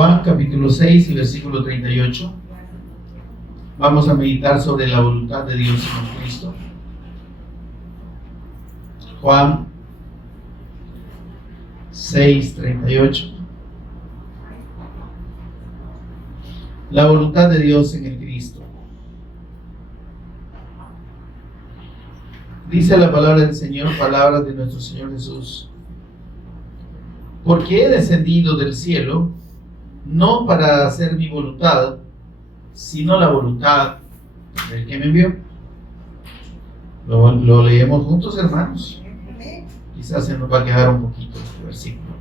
Juan capítulo 6 y versículo 38. Vamos a meditar sobre la voluntad de Dios en Cristo. Juan 6, 38. La voluntad de Dios en el Cristo. Dice la palabra del Señor, palabras de nuestro Señor Jesús. Porque he descendido del cielo, no para hacer mi voluntad, sino la voluntad del que me envió. Lo leemos juntos, hermanos. Quizás se nos va a quedar un poquito este versículo.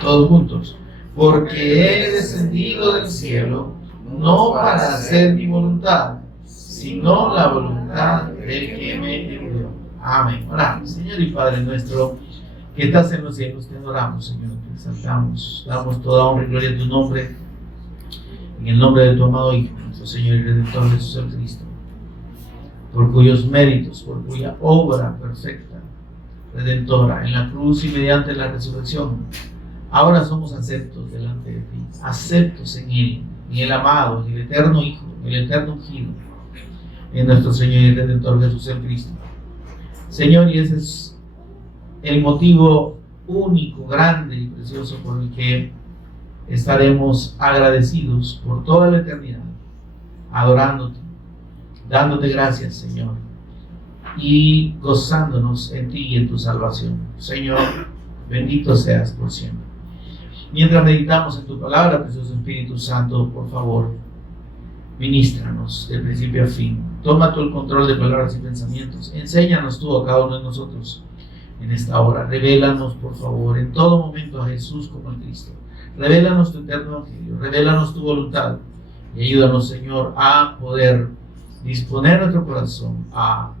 Todos juntos. Porque he descendido del cielo, no para hacer mi voluntad, sino la voluntad del que me envió. Amén. Oramos. Señor y Padre nuestro, que estás en los cielos, te adoramos, Señor, te exaltamos, damos toda honra y gloria a tu nombre, en el nombre de tu amado Hijo, nuestro Señor y Redentor Jesús el Cristo, por cuyos méritos, por cuya obra perfecta, redentora, en la cruz y mediante la resurrección, ahora somos aceptos delante de ti, aceptos en Él, en el amado, en el eterno Hijo, en el eterno ungido, en nuestro Señor y Redentor Jesús el Cristo. Señor, y ese es el motivo único, grande y precioso por el que estaremos agradecidos por toda la eternidad, adorándote, dándote gracias, Señor, y gozándonos en ti y en tu salvación. Señor, bendito seas por siempre. Mientras meditamos en tu palabra, precioso Espíritu Santo, por favor, ministranos de principio a fin. Toma tú el control de palabras y pensamientos. Enséñanos tú a cada uno de nosotros en esta hora. Revélanos, por favor, en todo momento a Jesús como el Cristo. Revélanos tu eterno evangelio. Revélanos tu voluntad. Y ayúdanos, Señor, a poder disponer nuestro corazón a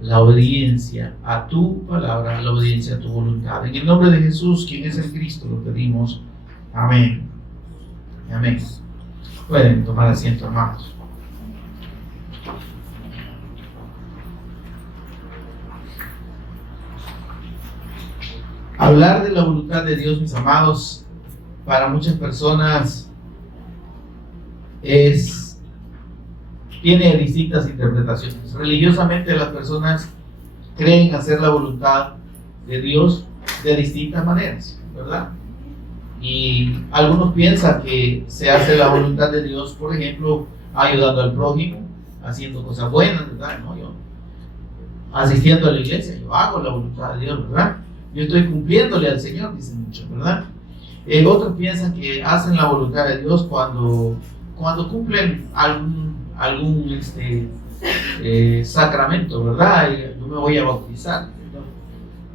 la obediencia a tu palabra, a la obediencia a tu voluntad. En el nombre de Jesús, quien es el Cristo, lo pedimos. Amén. Amén. Pueden tomar asiento, hermanos. Hablar de la voluntad de Dios, mis amados, para muchas personas tiene distintas interpretaciones. Religiosamente las personas creen hacer la voluntad de Dios de distintas maneras, ¿verdad? Y algunos piensan que se hace la voluntad de Dios, por ejemplo, ayudando al prójimo, haciendo cosas buenas, ¿verdad? No, yo asistiendo a la iglesia, yo hago la voluntad de Dios, ¿verdad? Yo estoy cumpliéndole al Señor, dicen muchos, ¿verdad? Otros piensan que hacen la voluntad de Dios cuando cumplen algún sacramento, ¿verdad? Yo me voy a bautizar,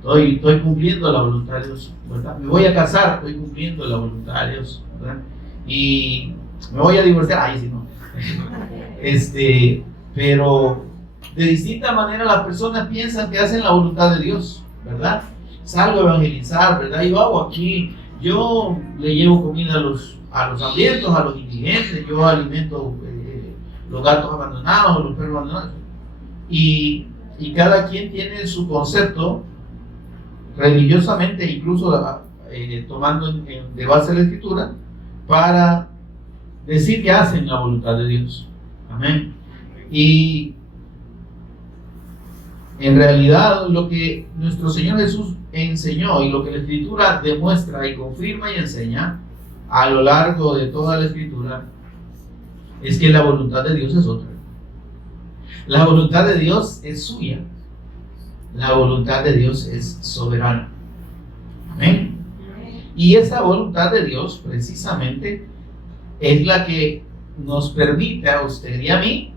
estoy cumpliendo la voluntad de Dios, ¿verdad? Me voy a casar, estoy cumpliendo la voluntad de Dios, ¿verdad? Y me voy a divorciar, ahí sí no. Pero de distinta manera las personas piensan que hacen la voluntad de Dios, ¿verdad? Salgo a evangelizar, ¿verdad? Yo hago aquí, yo le llevo comida a los hambrientos, a los indigentes, yo alimento los gatos abandonados, los perros abandonados. Y cada quien tiene su concepto religiosamente, incluso tomando de base la Escritura, para decir que hacen la voluntad de Dios. Amén. Y en realidad lo que nuestro Señor Jesús enseñó y lo que la Escritura demuestra y confirma y enseña a lo largo de toda la Escritura es que la voluntad de Dios es otra. La voluntad de Dios es suya. La voluntad de Dios es soberana. Amén. Y esa voluntad de Dios precisamente es la que nos permite a usted y a mí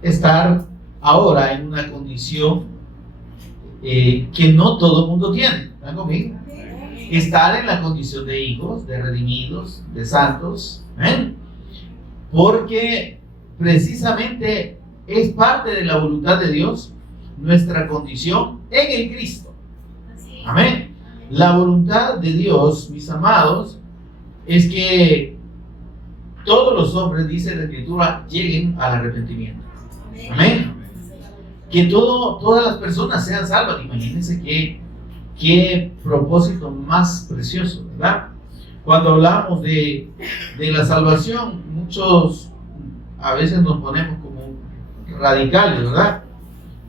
estar ahora en una condición que no todo el mundo tiene. ¿Están conmigo? Estar en la condición de hijos, de redimidos, de santos. ¿Amén? Porque precisamente es parte de la voluntad de Dios nuestra condición en el Cristo. Amén. La voluntad de Dios, mis amados, es que todos los hombres, dice la Escritura, lleguen al arrepentimiento. Amén. Que todas las personas sean salvas. Imagínense qué propósito más precioso, ¿verdad? Cuando hablamos de la salvación, muchos a veces nos ponemos como radicales, ¿verdad?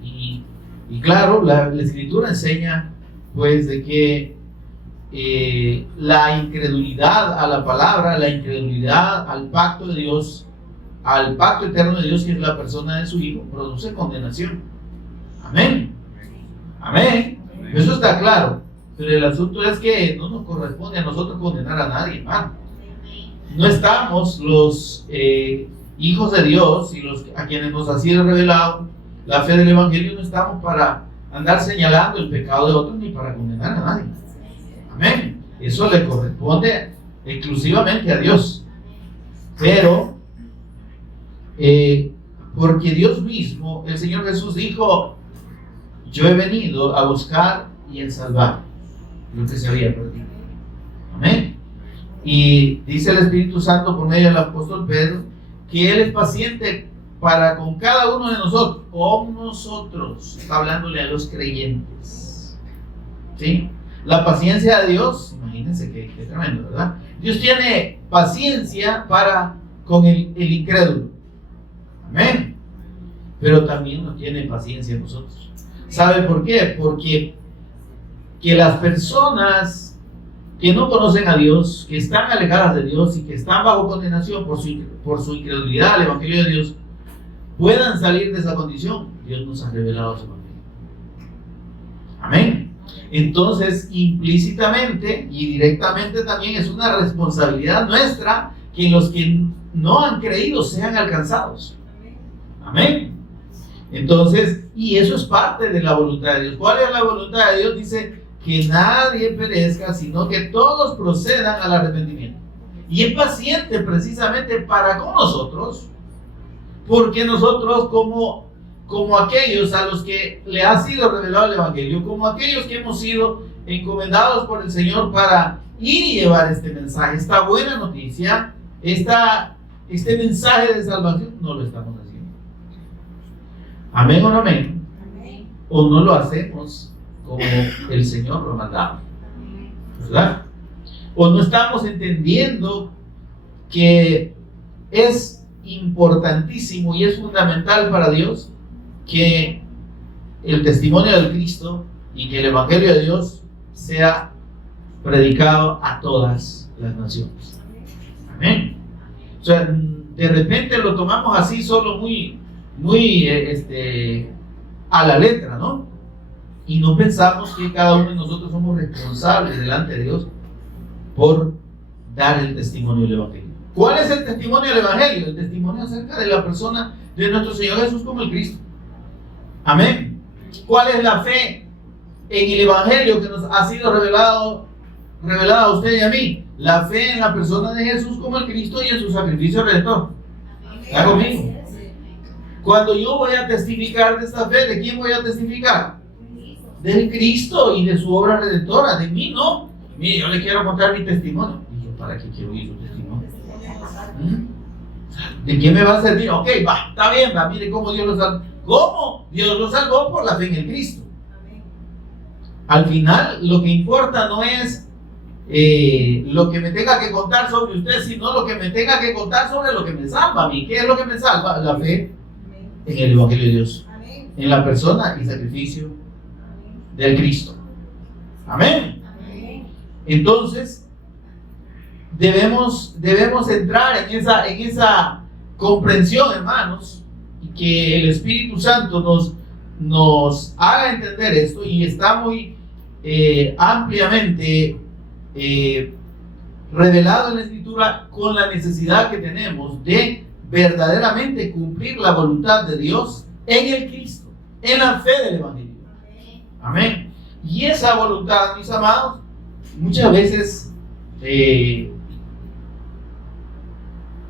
Y claro, la Escritura enseña pues de que la incredulidad a la palabra, la incredulidad al pacto de Dios, al pacto eterno de Dios, que es la persona de su Hijo, produce condenación. Amén. Amén. Eso está claro. Pero el asunto es que no nos corresponde a nosotros condenar a nadie, hermano. No estamos los hijos de Dios y los a quienes nos ha sido revelado la fe del Evangelio, no estamos para andar señalando el pecado de otros ni para condenar a nadie. Amén. Eso le corresponde exclusivamente a Dios. Pero porque Dios mismo, el Señor Jesús dijo: yo he venido a buscar y a salvar lo que se había perdido. Amén. Y dice el Espíritu Santo por medio del apóstol Pedro que Él es paciente para con cada uno de nosotros, con nosotros, está hablándole a los creyentes. ¿Sí? La paciencia de Dios, imagínense que tremendo, ¿verdad? Dios tiene paciencia para con el incrédulo. Amén. Pero también nos tiene paciencia nosotros. ¿Sabe por qué? Porque que las personas que no conocen a Dios, que están alejadas de Dios y que están bajo condenación por su incredulidad al Evangelio de Dios, puedan salir de esa condición, Dios nos ha revelado su Evangelio. Amén. Entonces, implícitamente y directamente también es una responsabilidad nuestra que los que no han creído sean alcanzados. Amén. Entonces, y eso es parte de la voluntad de Dios. ¿Cuál es la voluntad de Dios? Dice que nadie perezca, sino que todos procedan al arrepentimiento. Y es paciente precisamente para con nosotros, porque nosotros como aquellos a los que le ha sido revelado el Evangelio, como aquellos que hemos sido encomendados por el Señor para ir y llevar este mensaje, esta buena noticia, este mensaje de salvación, no lo estamos haciendo. ¿Amén o no amén? Amén. O no lo hacemos como el Señor lo mandaba, ¿verdad? O no estamos entendiendo que es importantísimo y es fundamental para Dios que el testimonio del Cristo y que el Evangelio de Dios sea predicado a todas las naciones. Amén. O sea, de repente lo tomamos así solo muy a la letra, ¿no? Y no pensamos que cada uno de nosotros somos responsables delante de Dios por dar el testimonio del Evangelio. ¿Cuál es el testimonio del Evangelio? El testimonio acerca de la persona de nuestro Señor Jesús como el Cristo. Amén. ¿Cuál es la fe en el Evangelio que nos ha sido revelado a usted y a mí? La fe en la persona de Jesús como el Cristo y en su sacrificio redentor. ¿Está conmigo? Cuando yo voy a testificar de esta fe, ¿de quién voy a testificar? Del Cristo y de su obra redentora, de mí no. Mire, yo le quiero contar mi testimonio. ¿Y yo para qué quiero oír su testimonio? ¿De quién me va a servir? Ok, va, está bien, va, mire cómo Dios lo salvó. ¿Cómo? Dios lo salvó por la fe en el Cristo. Al final, lo que importa no es lo que me tenga que contar sobre usted, sino lo que me tenga que contar sobre lo que me salva a mí. ¿Qué es lo que me salva? La fe en el Evangelio de Dios, en la persona y sacrificio del Cristo. Amén. Entonces, debemos entrar en esa comprensión, hermanos, y que el Espíritu Santo nos haga entender esto, y está muy ampliamente revelado en la Escritura con la necesidad que tenemos de verdaderamente cumplir la voluntad de Dios en el Cristo, en la fe del Evangelio. Amén. Y esa voluntad, mis amados, muchas veces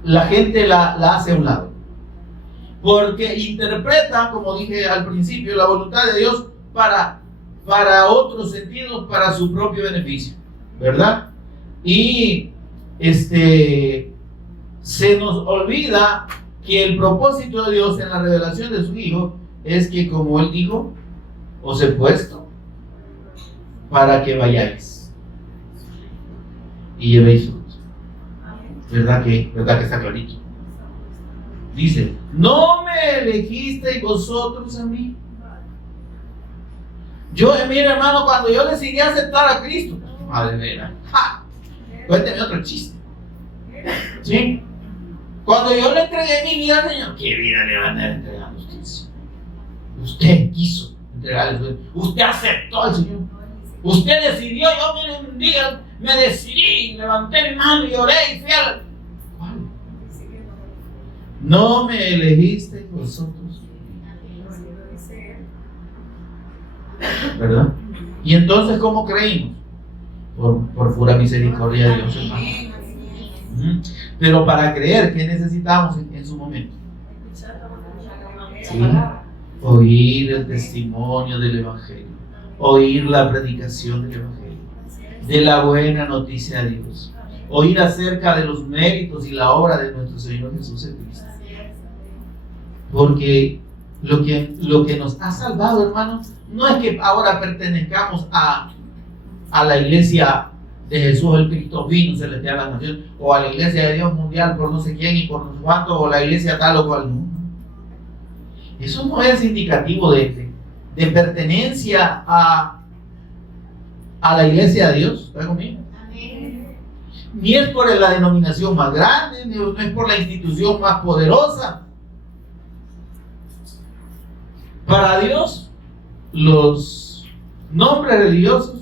la gente la hace a un lado, porque interpreta, como dije al principio, la voluntad de Dios para otros sentidos, para su propio beneficio, ¿verdad? Y se nos olvida que el propósito de Dios en la revelación de su Hijo es que, como Él dijo, os he puesto para que vayáis y llevéis fruto. ¿Verdad que está clarito? Dice, no me elegisteis vosotros a mí. Mire hermano, cuando yo decidí aceptar a Cristo, madre mía, cuénteme otro chiste. ¿Sí? Cuando yo le entregué mi vida al Señor, ¿qué vida le van a andar entregando a usted? Usted quiso entregarle, usted aceptó al Señor. Usted decidió, yo miren, un día me decidí, levanté mi mano y oré y fui a... ¿Cuál? No me elegisteis vosotros, ¿verdad? Y entonces, ¿cómo creímos? Por pura misericordia de Dios, hermano. Pero para creer, ¿qué necesitamos en su momento? ¿Sí? Oír el testimonio del Evangelio, oír la predicación del Evangelio, de la buena noticia de Dios, oír acerca de los méritos y la obra de nuestro Señor Jesús en Cristo. Porque lo que nos ha salvado, hermanos, no es que ahora pertenezcamos a la iglesia de Jesús el Cristo vino celestial a la nación, o a la iglesia de Dios mundial por no sé quién y por no sé cuánto, o la iglesia tal o cual. No. Eso no es indicativo de pertenencia a la iglesia de Dios. ¿Está conmigo? Amén. Ni es por la denominación más grande, ni no es por la institución más poderosa. Para Dios, los nombres religiosos,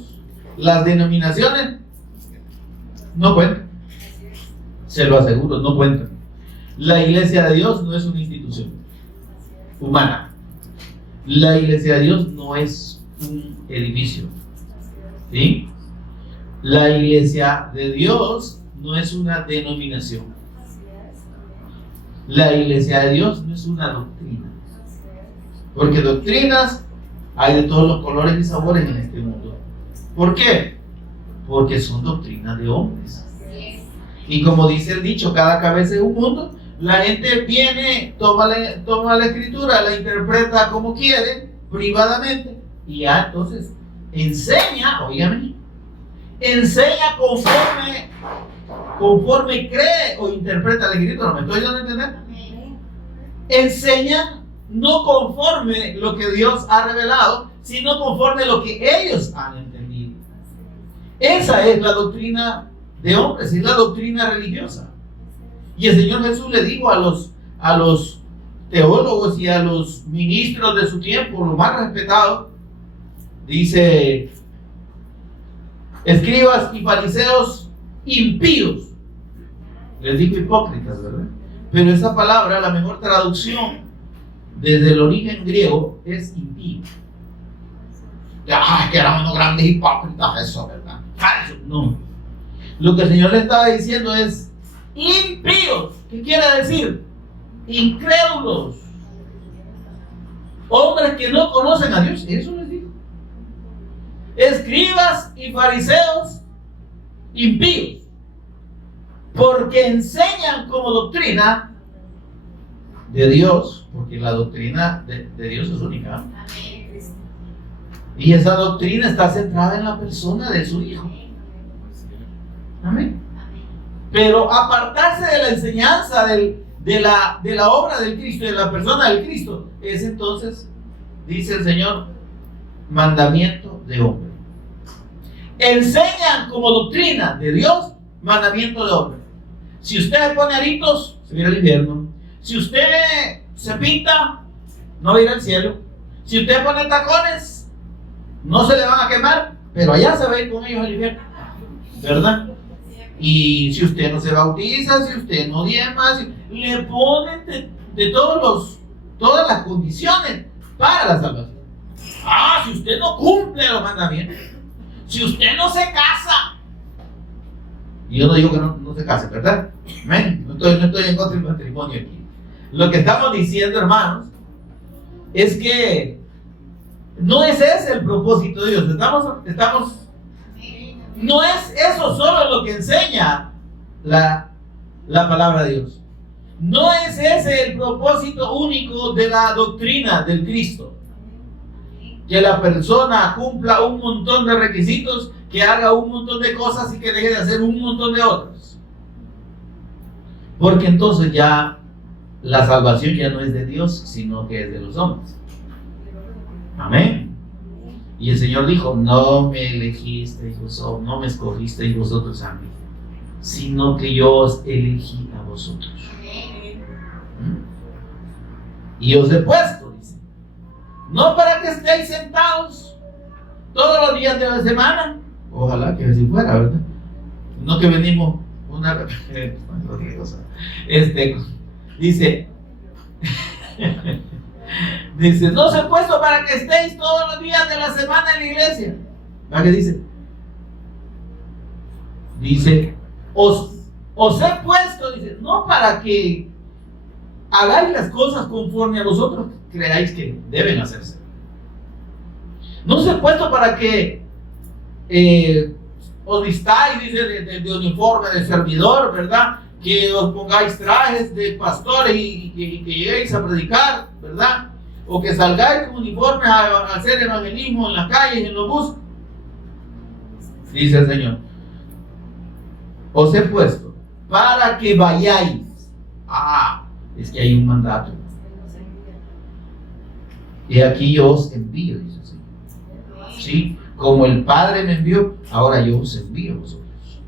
las denominaciones, no cuentan. Se lo aseguro, no cuentan. La iglesia de Dios no es una institución humana. La iglesia de Dios no es un edificio. ¿Sí? La iglesia de Dios no es una denominación. La iglesia de Dios no es una doctrina. Porque doctrinas hay de todos los colores y sabores en este mundo. ¿Por qué? Porque son doctrinas de hombres. Y como dice el dicho, cada cabeza es un mundo. La gente viene, toma la escritura, la interpreta como quiere, privadamente, y ya entonces enseña, oígame, enseña conforme cree o interpreta la escritura. ¿Me estoy dando a entender? Enseñan no conforme lo que Dios ha revelado, sino conforme lo que ellos han entendido. Esa es la doctrina de hombres, es la doctrina religiosa. Y el Señor Jesús le dijo a los teólogos y a los ministros de su tiempo, los más respetados, dice, escribas y fariseos impíos. Les digo hipócritas, ¿verdad? Pero esa palabra, la mejor traducción desde el origen griego es impío. Que eran unos grandes hipócritas, eso, ¿verdad? No. Lo que el Señor le estaba diciendo es impíos. ¿Qué quiere decir? Incrédulos. Hombres que no conocen a Dios. Eso les digo. Escribas y fariseos impíos. Porque enseñan como doctrina de Dios, porque la doctrina de Dios es única. Y esa doctrina está centrada en la persona de su Hijo. Amén. Pero apartarse de la enseñanza de la obra del Cristo y de la persona del Cristo es entonces, dice el Señor, mandamiento de hombre. Enseñan como doctrina de Dios, mandamiento de hombre. Si usted se pone aritos, se va a ir al infierno. Si usted se pinta, no va a ir al cielo. Si usted pone tacones, no se le van a quemar, pero allá se va a ir con ellos al infierno, ¿verdad? Y si usted no se bautiza, si usted no diezma, le ponen de todas las condiciones para la salvación. Si usted no cumple los mandamientos, si usted no se casa, y yo no digo que no se case, ¿verdad? Amén. No estoy en contra del matrimonio aquí. Lo que estamos diciendo, hermanos, es que no es ese el propósito de Dios. Estamos no es eso solo lo que enseña la palabra de Dios. No es ese el propósito único de la doctrina del Cristo. Que la persona cumpla un montón de requisitos que haga un montón de cosas y que deje de hacer un montón de otras. Porque entonces ya la salvación ya no es de Dios, sino que es de los hombres. Amén. Y el Señor dijo: no me elegisteis vosotros, no me escogisteis vosotros a mí, sino que yo os elegí a vosotros. Y os he puesto, dice, no para que estéis sentados todos los días de la semana. Ojalá que así fuera, ¿verdad? No que venimos una vez. Dice, dice, no os he puesto para que estéis todos los días de la semana en la iglesia. ¿Para qué dice? Dice, os he puesto, dice, no para que hagáis las cosas conforme a vosotros creáis que deben hacerse. No os he puesto para que os vistáis, dice, de uniforme de servidor, ¿verdad? Que os pongáis trajes de pastores y que lleguéis a predicar, ¿verdad? O que salgáis con uniformes a hacer evangelismo en las calles, en los buses. Dice el Señor, os he puesto para que vayáis. Es que hay un mandato. Y aquí yo os envío, dice el Señor. Sí, como el Padre me envió, ahora yo os envío a vosotros.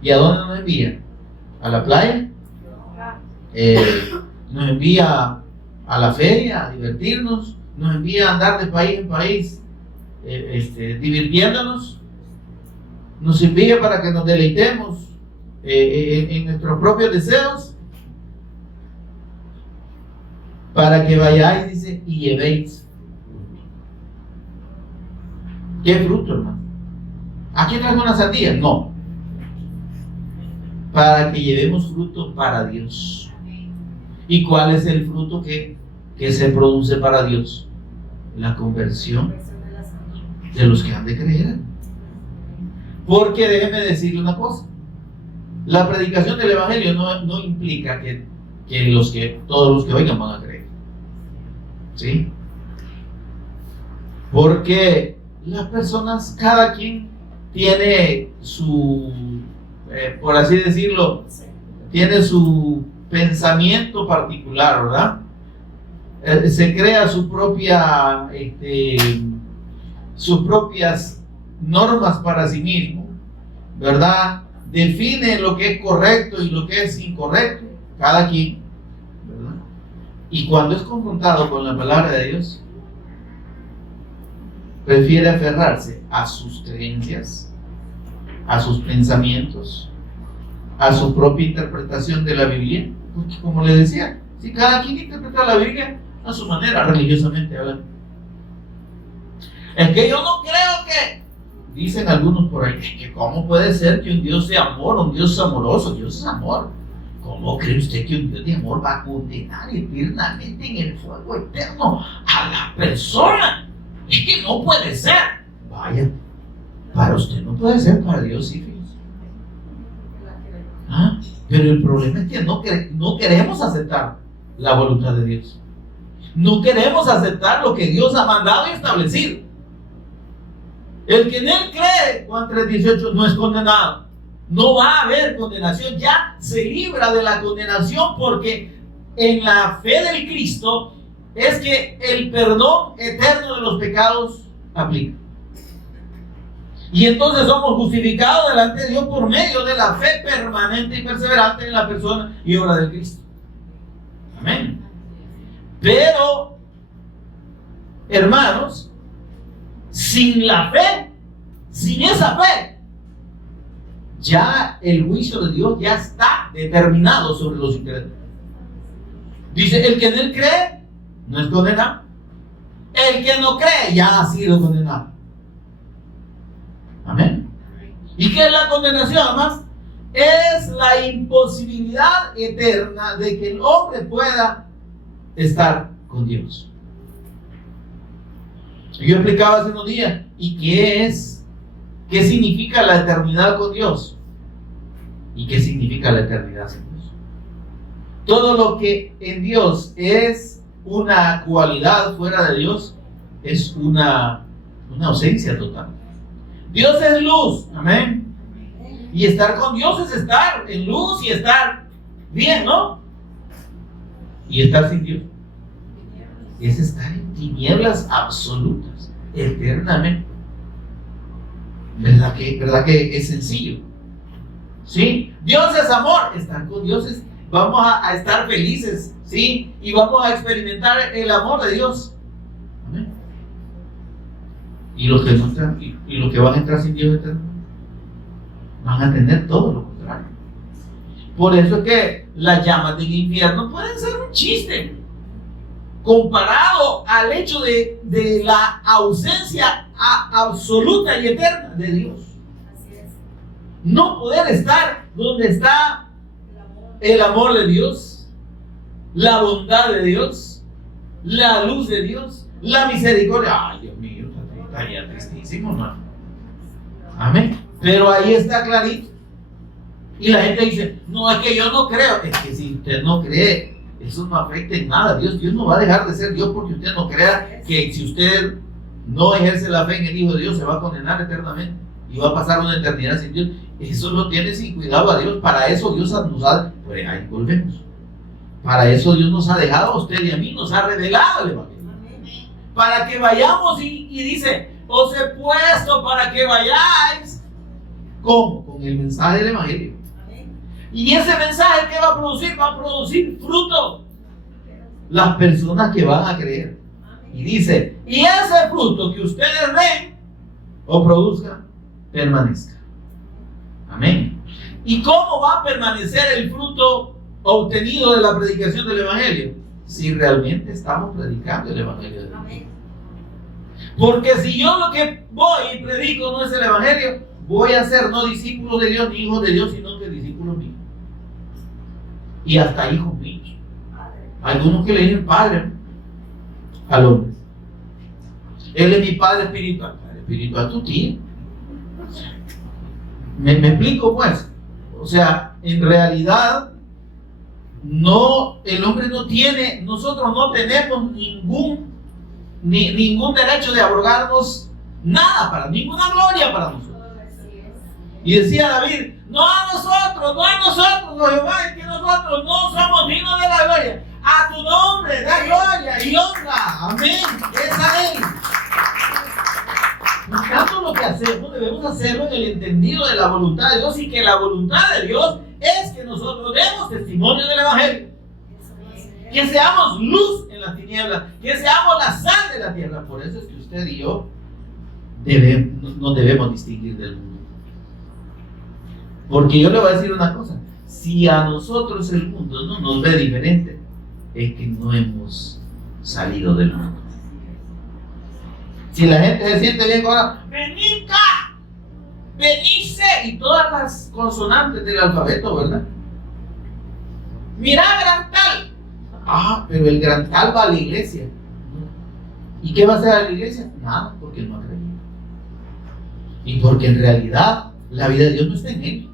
¿Y a dónde nos envía? ¿A la playa? Nos envía a la feria, a divertirnos. Nos envía a andar de país en país, divirtiéndonos. Nos envía para que nos deleitemos en nuestros propios deseos. Para que vayáis, dice, y llevéis. ¿Qué fruto, hermano? ¿Aquí traigo una sandía? No. Para que llevemos fruto para Dios. ¿Y cuál es el fruto que se produce para Dios? La conversión de los que han de creer. Porque déjeme decirle una cosa. La predicación del Evangelio no implica que todos los que oigan van a creer. ¿Sí? Porque las personas, cada quien tiene su, por así decirlo, tiene su pensamiento particular, ¿verdad? Se crea su propia, sus propias normas para sí mismo, ¿verdad? Define lo que es correcto y lo que es incorrecto, cada quien, ¿verdad? Y cuando es confrontado con la palabra de Dios, prefiere aferrarse a sus creencias, a sus pensamientos, a su propia interpretación de la Biblia, porque como le decía, si cada quien interpreta la Biblia a su manera, religiosamente hablando. Es que yo no creo que, dicen algunos por ahí, que cómo puede ser que un Dios de amor, un Dios amoroso, Dios es amor. ¿Cómo cree usted que un Dios de amor va a condenar eternamente en el fuego eterno a la persona? Es que no puede ser. Vaya, para usted no puede ser, para Dios sí, fíjese. Pero el problema es que no queremos aceptar la voluntad de Dios. No queremos aceptar lo que Dios ha mandado y establecido. El que en él cree, Juan 3:18, no es condenado. No va a haber condenación, ya se libra de la condenación, porque en la fe del Cristo es que el perdón eterno de los pecados aplica. Y entonces somos justificados delante de Dios por medio de la fe permanente y perseverante en la persona y obra de Cristo. Amén. Pero, hermanos, sin la fe, sin esa fe, ya el juicio de Dios ya está determinado sobre los incrédulos. Dice, el que en él cree no es condenado. El que no cree ya ha sido condenado. Amén. ¿Y qué es la condenación, además? Es la imposibilidad eterna de que el hombre pueda estar con Dios. Yo explicaba hace unos días, ¿y qué significa la eternidad con Dios? ¿Y qué significa la eternidad sin Dios? Todo lo que en Dios es una cualidad fuera de Dios es una ausencia total. Dios es luz, amén. Y estar con Dios es estar en luz y estar bien, ¿no? Y estar sin Dios es estar en tinieblas absolutas, eternamente. ¿Verdad que es sencillo? ¿Sí? Dios es amor. Estar con Dios es, vamos a estar felices, ¿sí? Y vamos a experimentar el amor de Dios. Amén. Y los que no entran, y los que van a entrar sin Dios eterno, van a tener todo lo contrario. Por eso es que las llamas del infierno pueden ser un chiste comparado al hecho de la ausencia absoluta y eterna de Dios. Así es. No poder estar donde está el amor de Dios, la bondad de Dios, la luz de Dios, la misericordia. Ay, Dios mío, está ya tristísimo, hermano. Amén. Pero ahí está clarito. Y la gente dice, no, es que yo no creo. Es que si usted no cree, eso no afecta en nada. Dios no va a dejar de ser Dios porque usted no crea que si usted no ejerce la fe en el Hijo de Dios se va a condenar eternamente y va a pasar una eternidad sin Dios. Eso lo tiene sin cuidado a Dios. Para eso Dios nos ha, pues ahí volvemos. Para eso Dios nos ha dejado a usted y a mí, nos ha revelado el Evangelio. Para que vayamos y dice, os he puesto para que vayáis. ¿Cómo? Con el mensaje del Evangelio. Y ese mensaje, ¿qué va a producir? Va a producir fruto. Las personas que van a creer. Y dice, y ese fruto que ustedes ven o produzcan, permanezca. Amén. ¿Y cómo va a permanecer el fruto obtenido de la predicación del Evangelio? Si realmente estamos predicando el Evangelio de Dios. Porque si yo lo que voy y predico no es el Evangelio, voy a ser no discípulos de Dios ni hijos de Dios, sino que discípulos míos. Y hasta hijos míos. Algunos que le dicen padre al hombre. Él es mi padre espiritual. Padre espiritual tu tío. ¿Me explico pues? O sea, en realidad no, el hombre no tiene, nosotros no tenemos ningún derecho de abrogarnos nada para, ninguna gloria para nosotros. Y decía David, no a nosotros, no Jehová, es que nosotros no somos dignos de la gloria. A tu nombre da gloria y honra. Amén. Es a Él. Y tanto lo que hacemos, debemos hacerlo en el entendido de la voluntad de Dios, y que la voluntad de Dios es que nosotros demos testimonio del Evangelio. Que seamos luz en las tinieblas, que seamos la sal de la tierra. Por eso es que usted y yo nos debemos distinguir del mundo. Porque yo le voy a decir una cosa, si a nosotros el mundo no nos ve diferente, es que no hemos salido del mundo. Si la gente se siente bien con venid acá, venirse, y todas las consonantes del alfabeto, ¿verdad? Mira gran tal. Pero el gran tal va a la iglesia. ¿Y qué va a hacer a la iglesia? Nada, porque no ha creído. Y porque en realidad la vida de Dios no está en él.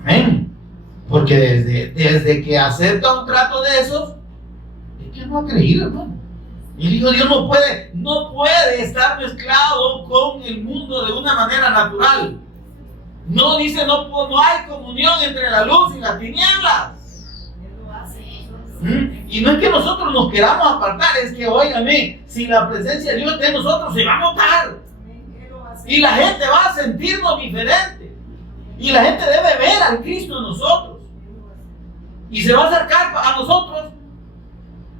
Amén. Porque desde que acepta un trato de esos, es que no ha creído, hermano. Y el Hijo de Dios no puede estar mezclado con el mundo de una manera natural. No dice, no hay comunión entre la luz y las tinieblas. Y no es que nosotros nos queramos apartar, es que, óigame, si la presencia de Dios está en nosotros, se va a notar. Y la gente va a sentirnos diferente. Y la gente debe ver al Cristo en nosotros. Y se va a acercar a nosotros,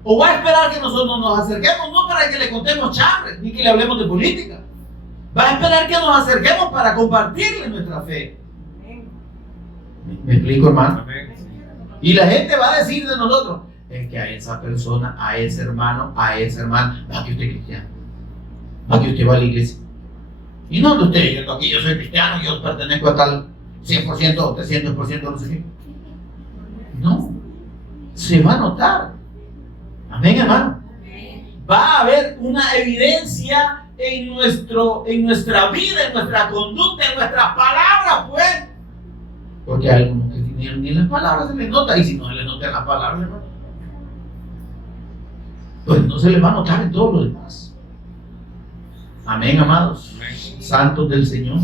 o va a esperar que nosotros nos acerquemos, no para que le contemos chambres, ni que le hablemos de política. Va a esperar que nos acerquemos para compartirle nuestra fe. ¿Me explico, hermano? Y la gente va a decir de nosotros, es que a esa persona, a ese hermano, a esa hermana, va que usted es cristiano, va que usted va a la iglesia. Y no usted diciendo aquí, yo soy cristiano, yo pertenezco a tal 100% o 300%, no sé qué. No, se va a notar. Amén, hermano. Va a haber una evidencia en nuestra vida, en nuestra conducta, en nuestras palabras, pues. Porque hay algunos que ni en las palabras se les nota, y si no se les nota en las palabras, hermano, pues no se les va a notar en todo lo demás. Amén, amados. Amén. Santos del Señor.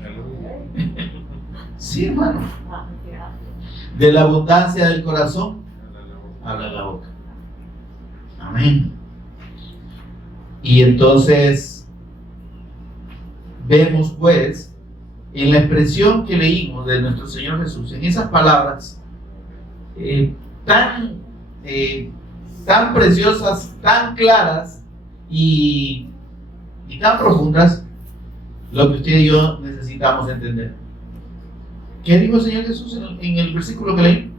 Aleluya. Sí, hermano. De la abundancia del corazón habla la boca. Amén. Y entonces vemos pues en la expresión que leímos de nuestro Señor Jesús, en esas palabras tan preciosas, tan claras y tan profundas, lo que usted y yo necesitamos entender. ¿Qué dijo el Señor Jesús en el versículo que leí?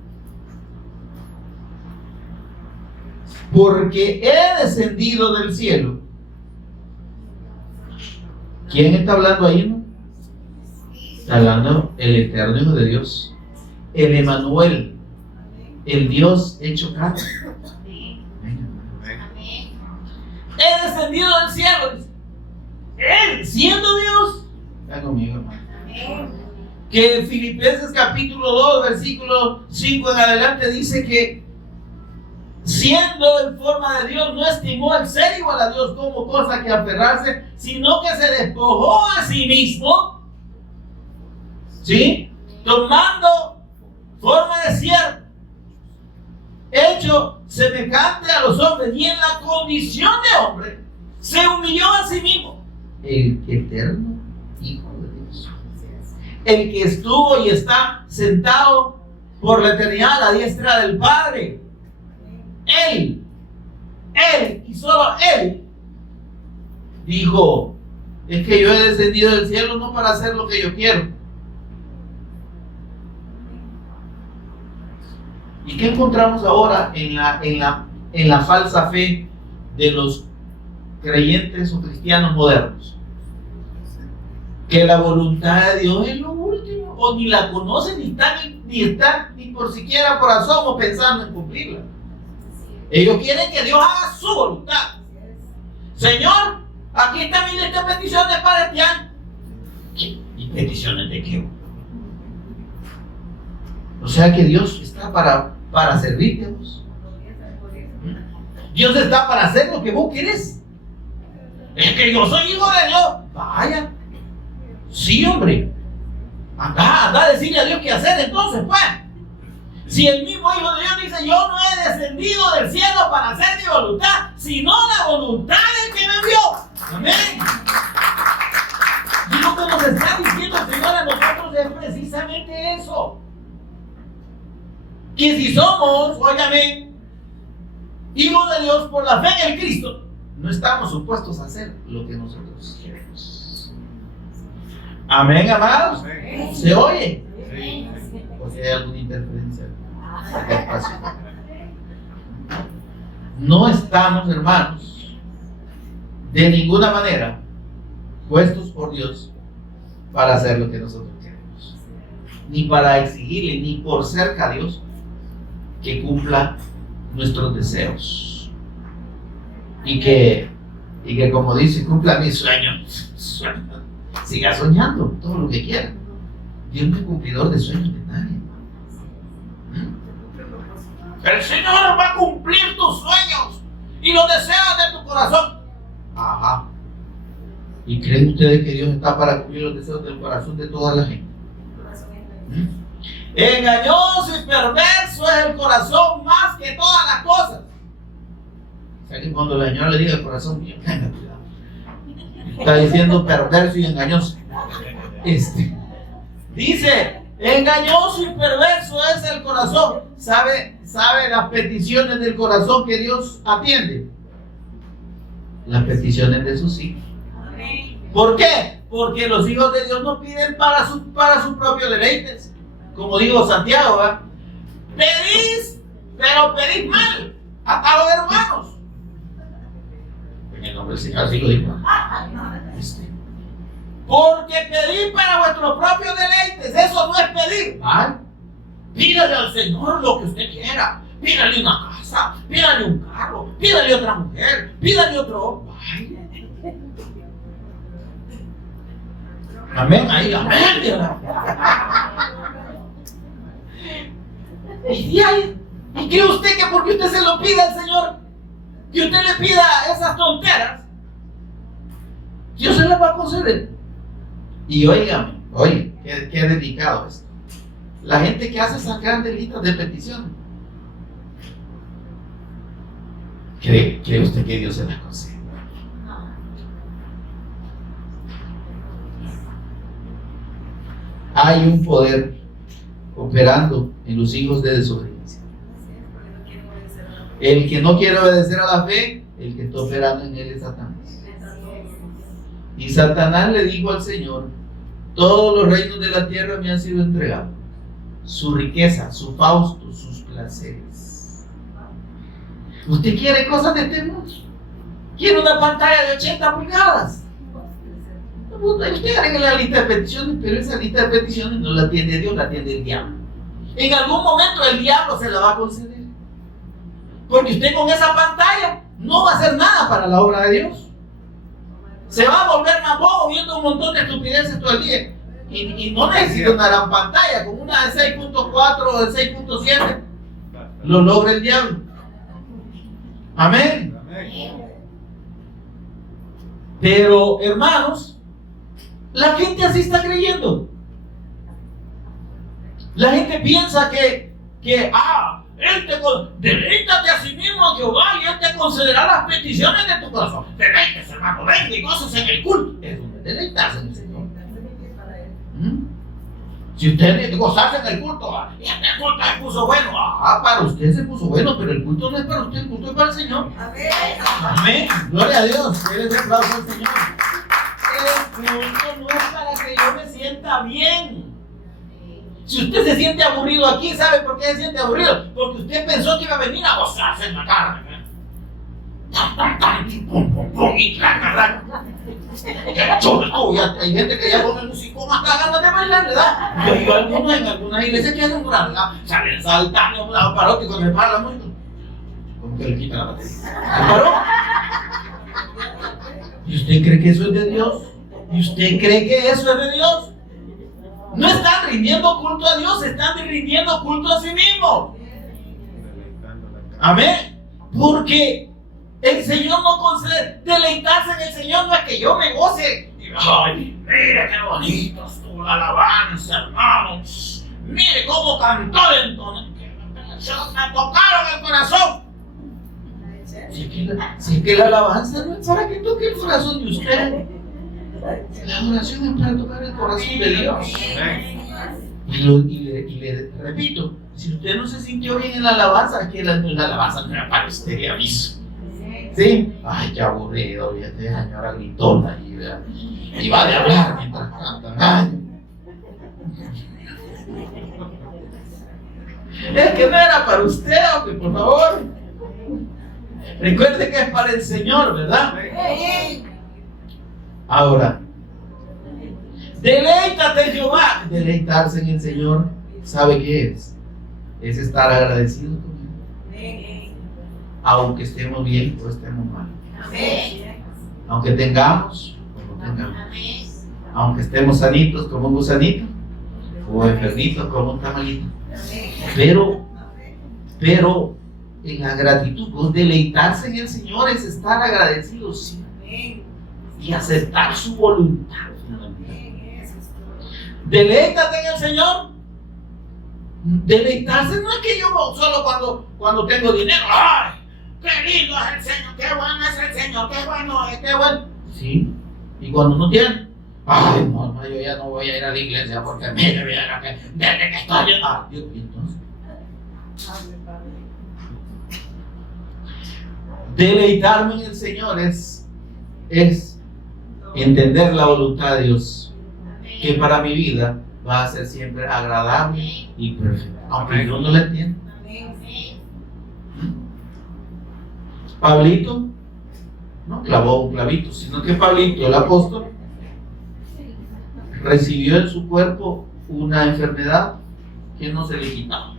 Porque he descendido del cielo. ¿Quién está hablando ahí, no? Está hablando el eterno Hijo de Dios, el Emmanuel, el Dios hecho carne. He descendido del cielo. Él, siendo Dios. Está conmigo, hermano. Que Filipenses capítulo 2, versículo 5 en adelante dice que siendo en forma de Dios, no estimó el ser igual a Dios como cosa que aferrarse, sino que se despojó a sí mismo, ¿sí? Tomando forma de siervo, hecho semejante a los hombres, y en la condición de hombre se humilló a sí mismo. El eterno Hijo de Dios, el que estuvo y está sentado por la eternidad a la diestra del Padre. Él y solo Él dijo: es que yo he descendido del cielo no para hacer lo que yo quiero. ¿Y qué encontramos ahora en la falsa fe de los creyentes o cristianos modernos? Que la voluntad de Dios es lo último, o ni la conocen, ni por siquiera por asomo pensando en cumplirla. Ellos quieren que Dios haga su voluntad. Señor, aquí está mi lista de peticiones para este año. ¿Y peticiones de qué? O sea que Dios está para servirte a vos. Dios está para hacer lo que vos querés. Es que yo soy hijo de Dios. Vaya. Sí, hombre. Anda a decirle a Dios qué hacer entonces, pues. Si el mismo Hijo de Dios dice: yo no he descendido del cielo para hacer mi voluntad, sino la voluntad del que me envió. Amén. Y lo que nos está diciendo el Señor a nosotros es precisamente eso. Que si somos, óyame, hijos de Dios por la fe en el Cristo, no estamos supuestos a hacer lo que nosotros queremos. Amén, amados. Amén. ¿Se oye? Sí. ¿O si hay alguna interferencia? No estamos, hermanos, de ninguna manera puestos por Dios para hacer lo que nosotros queremos, ni para exigirle, ni por cerca a Dios que cumpla nuestros deseos y que como dice, cumpla mis sueños. Siga soñando todo lo que quiera. Dios no es cumplidor de sueños de nadie. El Señor va a cumplir tus sueños y los deseos de tu corazón. Ajá. ¿Y creen ustedes que Dios está para cumplir los deseos del corazón de toda la gente? Engañoso y perverso es el corazón más que todas las cosas. O sea que cuando el Señor le diga el corazón mío, tenga cuidado. Está diciendo perverso y engañoso. Dice: engañoso y perverso es el corazón. ¿Sabe las peticiones del corazón que Dios atiende? Las peticiones de sus hijos. ¿Por qué? Porque los hijos de Dios no piden para sus propios deleites. Como dijo Santiago, ¿verdad? Pedís, pero pedís mal a los hermanos. En el nombre del Señor, así lo dijo. Porque pedís para vuestros propios deleites. Eso no es pedir. ¿Vale? Pídale al Señor lo que usted quiera. Pídale una casa, pídale un carro, pídale otra mujer, pídale otro. Vaya. Amén, ahí, amén. ¿Y cree usted que porque usted se lo pida al Señor, que usted le pida esas tonteras, Dios se las va a conceder. Y oigan, oye, qué dedicado esto. La gente que hace esas grandes listas de peticiones, ¿cree usted que Dios se las concede? Hay un poder operando en los hijos de desobediencia. El que no quiere obedecer a la fe, el que está operando en él es Satanás. Y Satanás le dijo al Señor: todos los reinos de la tierra me han sido entregados, su riqueza, su fausto, sus placeres. ¿Usted quiere cosas de este mundo? ¿Quiere una pantalla de 80 pulgadas? Usted agrega la lista de peticiones, pero esa lista de peticiones no la atiende Dios, la atiende el diablo. En algún momento el diablo se la va a conceder, porque usted con esa pantalla no va a hacer nada para la obra de Dios. Se va a volver más bobo viendo un montón de estupideces todo el día. Y no necesita una gran pantalla, con una de 6.4 o de 6.7 lo logra el diablo. Amén. Pero hermanos, la gente así está creyendo. La gente piensa que deleítate a sí mismo a Jehová y Él te concederá las peticiones de tu corazón. Deleítese, hermano, venga y gócese en el culto. Es donde deleitarse en el Señor. Si usted gozarse en el culto, y este culto se puso bueno, para usted se puso bueno, pero el culto no es para usted, el culto es para el Señor. Amén. Amén. Gloria a Dios. Él es el aplauso al Señor. El culto no es para que yo me sienta bien. Si usted se siente aburrido aquí, ¿sabe por qué se siente aburrido? Porque usted pensó que iba a venir a gozarse en la carne. Qué chulo. Hay gente que ya con el musicón hasta ganas de bailar, ¿verdad? Yo digo algunos en algunas iglesias que hacen una, ¿verdad? Salen saltando a un lado para otro y cuando me para la música, como que le quita la batería. ¿Paró? ¿Y usted cree que eso es de Dios? ¿Y usted cree que eso es de Dios? No están rindiendo culto a Dios, están rindiendo culto a sí mismos. Amén. Porque el Señor no concede. Deleitarse en el Señor no es que yo me goce. Ay, mire qué bonito estuvo la alabanza, hermanos. Mire cómo cantó el tono. Me tocaron el corazón. Si es que la alabanza no es para que toque el corazón de usted. La oración es para tocar el corazón de Dios. Y le repito, si usted no se sintió bien en la alabanza, es que la alabanza no era para usted, de aviso. ¿Sí? Ay, qué aburrido, fíjate, señora gritona y va de hablar mientras cantan. Ay. Es que no era para usted, hombre, por favor. Recuerde que es para el Señor, ¿verdad? Ahora, deleítate en Jehová. Deleitarse en el Señor, ¿sabe qué es? Es estar agradecido con Él. Aunque estemos bien o estemos mal. Aunque tengamos o no tengamos. Aunque estemos sanitos como un gusanito o enfermitos como un tamalito. Pero en la gratitud, deleitarse en el Señor es estar agradecido siempre y aceptar su voluntad. Deleítate en el Señor. Deleitarse no es que yo solo cuando tengo dinero. ¡Ay! ¡Qué lindo es el Señor! ¡Qué bueno es el Señor! ¡Qué bueno es! ¡Qué bueno! Sí. Y cuando no tiene, ¡ay, no, yo ya no voy a ir a la iglesia porque mire, mira, desde que estoy bien. ¡Ah, Dios! ¿Y entonces? Deleitarme en el Señor es entender la voluntad de Dios, que para mi vida va a ser siempre agradable y perfecta, aunque yo no la entienda. Pablito no clavó un clavito, sino que Pablito, el apóstol, recibió en su cuerpo una enfermedad que no se le quitaba,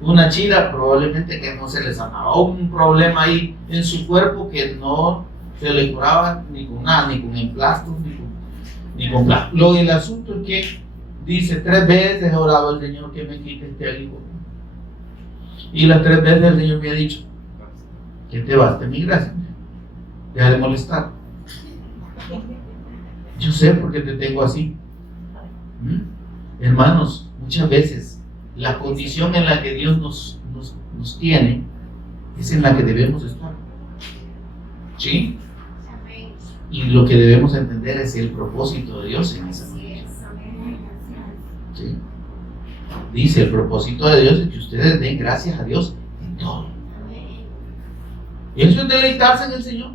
una chira probablemente que no se le sanaba, un problema ahí en su cuerpo que no se le curaba ni con nada, ni con emplastos, ni con plástico. El asunto es que dice: 3 veces he orado al Señor que me quite este aguijón, y las 3 veces el Señor me ha dicho: que te baste mi gracia, deja de molestar. Yo sé por qué te tengo así. Hermanos, muchas veces la condición en la que Dios nos tiene es en la que debemos estar. ¿Sí? Y lo que debemos entender es el propósito de Dios en esa condición. ¿Sí? Dice, el propósito de Dios es que ustedes den gracias a Dios en todo. Y eso es deleitarse en el Señor.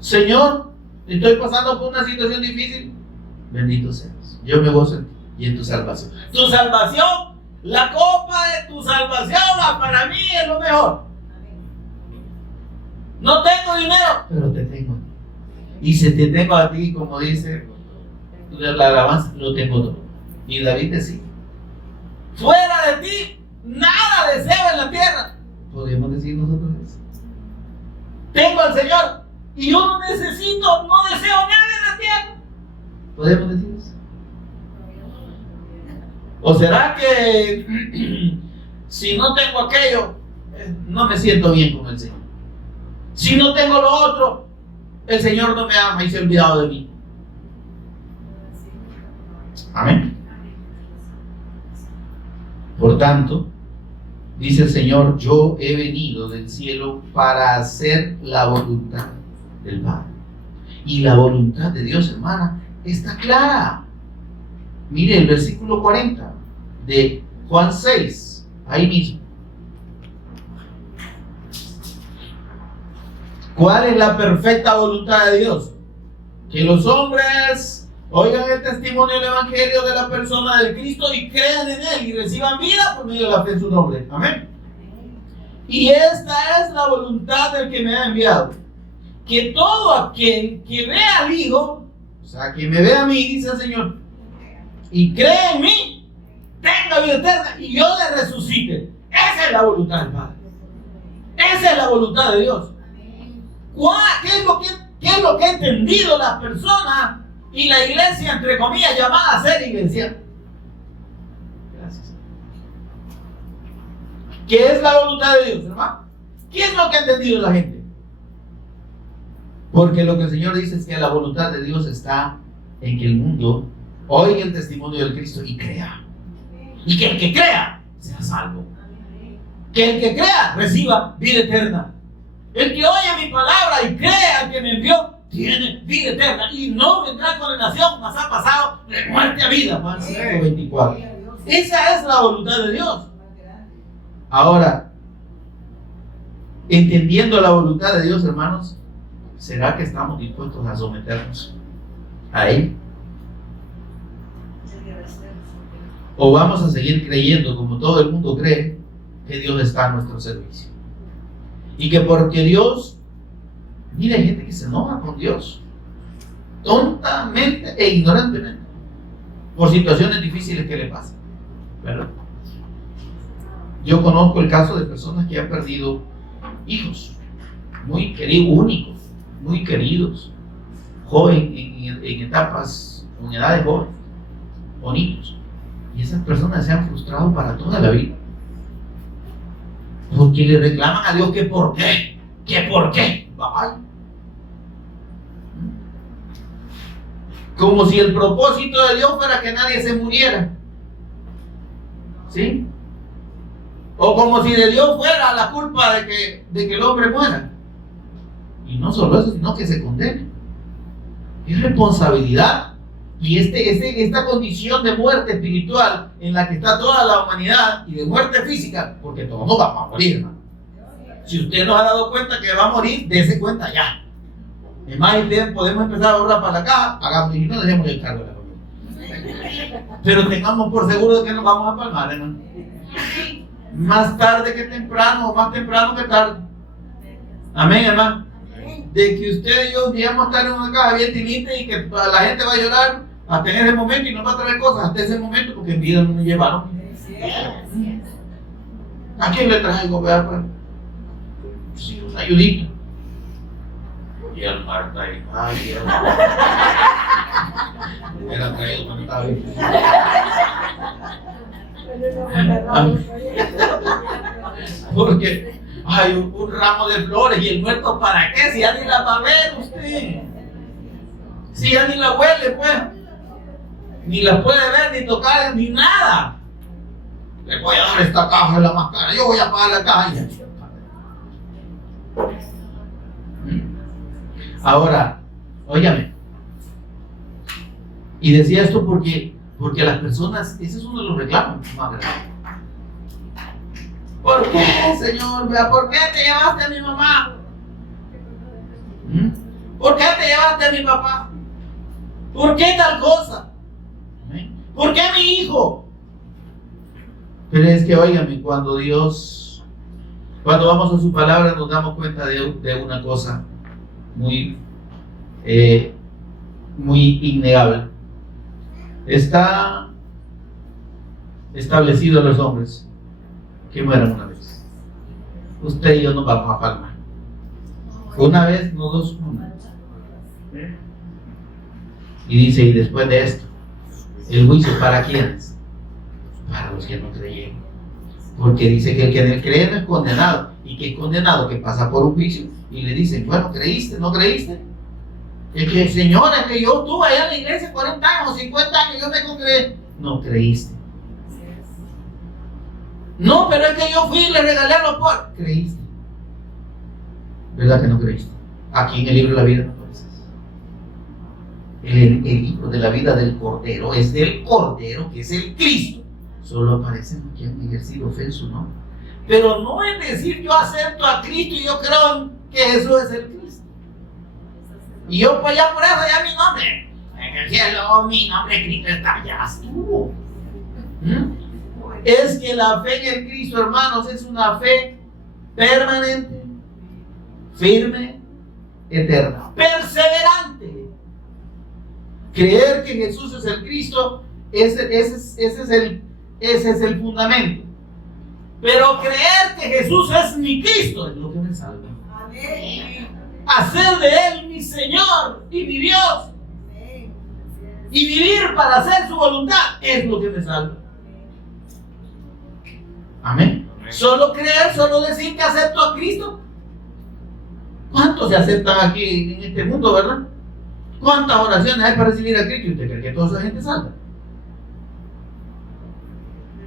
Señor, estoy pasando por una situación difícil. Bendito seas. Yo me gozo en ti y en tu salvación. Tu salvación, la copa de tu salvación para mí es lo mejor. No tengo dinero, pero te tengo. Y si te tengo a ti, como dice la alabanza, lo tengo todo. Y David decía, fuera de ti, nada deseo en la tierra. Podemos decir nosotros eso. Tengo al Señor y yo no necesito, no deseo nada en la tierra. ¿Podemos decir eso? ¿O será que si no tengo aquello, no me siento bien con el Señor? Si no tengo lo otro, el Señor no me ama y se ha olvidado de mí. Amén. Por tanto, dice el Señor, yo he venido del cielo para hacer la voluntad del Padre. Y la voluntad de Dios, hermana, está clara. Mire el versículo 40 de Juan 6, ahí mismo. ¿Cuál es la perfecta voluntad de Dios? Que los hombres oigan el testimonio del Evangelio de la persona del Cristo y crean en Él y reciban vida por medio de la fe en su nombre. Amén. Y esta es la voluntad del que me ha enviado. Que todo aquel que vea al Hijo, o sea, que me vea a mí, dice el Señor, y cree en mí, tenga vida eterna y yo le resucite. Esa es la voluntad del Padre. Esa es la voluntad de Dios. ¿Qué es lo que ha entendido las personas y la iglesia, entre comillas, llamada a ser iglesia? Gracias. ¿Qué es la voluntad de Dios, hermano? ¿Qué es lo que ha entendido la gente? Porque lo que el Señor dice es que la voluntad de Dios está en que el mundo oiga el testimonio del Cristo y crea. Y que el que crea sea salvo. Que el que crea reciba vida eterna. El que oye mi palabra y cree al que me envió tiene vida eterna y no vendrá condenación, mas ha pasado de muerte a vida. Juan 5:24. Esa es la voluntad de Dios. Ahora, entendiendo la voluntad de Dios, hermanos, ¿será que estamos dispuestos a someternos a Él? ¿O vamos a seguir creyendo, como todo el mundo cree, que Dios está a nuestro servicio? Y que porque Dios, mira, hay gente que se enoja con Dios tontamente e ignorantemente por situaciones difíciles que le pasan, ¿verdad? Yo conozco el caso de personas que han perdido hijos muy queridos, únicos, muy queridos, joven en etapas, en edades jóvenes o niños, y esas personas se han frustrado para toda la vida. Porque le reclaman a Dios que por qué, Ay. Como si el propósito de Dios fuera que nadie se muriera, ¿sí? O como si de Dios fuera la culpa de que el hombre muera. Y no solo eso, sino que se condene. Es responsabilidad. Y esta condición de muerte espiritual en la que está toda la humanidad y de muerte física, porque todos nos vamos a morir, hermano. Si usted nos ha dado cuenta que va a morir, dése cuenta ya. Es más, podemos empezar a ahorrar para la caja, pagamos y no dejemos el cargo de la comida. Pero tengamos por seguro de que nos vamos a palmar, hermano. Más tarde que temprano, o más temprano que tarde. Amén, hermano. De que usted y yo digamos estar en una caja bien tilita y que la gente va a llorar hasta en ese momento y nos va a traer cosas hasta ese momento porque en vida no nos llevaron. ¿A quién le traigo? Vea, pues, sí, una ayudita. Y el Marta ahí, ay, Dios. Me la traído cuando estaba bien. Porque hay un ramo de flores y el muerto, ¿para qué? Si alguien la va a ver usted. Si ya ni la huele, pues. Ni la puede ver, ni tocar, ni nada. Le voy a dar esta caja de la más cara. Yo voy a pagar la caja. Ahora, óigame. Y decía esto porque las personas, ese es uno de los reclamos más grandes. ¿Por qué, Señor? ¿Por qué te llevaste a mi mamá? ¿Por qué te llevaste a mi papá? ¿Por qué tal cosa? ¿Por qué mi hijo? Pero es que, óigame, cuando vamos a su palabra nos damos cuenta de una cosa muy innegable. Está establecido en los hombres que mueran una vez. Usted y yo nos vamos a palmar. Una vez, no dos, una. Y dice, y después de esto, el juicio ¿para quiénes? Para los que no creyeron. Porque dice que el que en él cree no es condenado. Y que es condenado que pasa por un juicio y le dicen, bueno, ¿creíste? ¿No creíste? Es que, señora, que yo estuve allá en la iglesia 40 años o 50 años, yo me congregué. No creíste. No, pero es que yo fui y le regalé a los pobres. Creíste. ¿Verdad que no creíste? Aquí en el libro de la vida no apareces. El libro de la vida del Cordero es del Cordero, que es el Cristo. Solo aparecen los que han ejercido fe en su nombre. Pero no es decir yo acepto a Cristo y yo creo que Jesús es el Cristo. Y yo pues ya por eso ya mi nombre en el cielo, mi nombre Cristo está, ya estuvo. Es que la fe en el Cristo, hermanos, es una fe permanente, firme, eterna, perseverante. Creer que Jesús es el Cristo, ese es el fundamento. Pero creer que Jesús es mi Cristo es lo que me salva. Amén. Hacer de Él mi Señor y mi Dios. Amén. Y vivir para hacer su voluntad es lo que me salva. Amén. Amén. Solo creer, solo decir que acepto a Cristo. ¿Cuántos se aceptan aquí en este mundo, verdad? ¿Cuántas oraciones hay para recibir a Cristo? ¿Y usted cree que toda esa gente salga?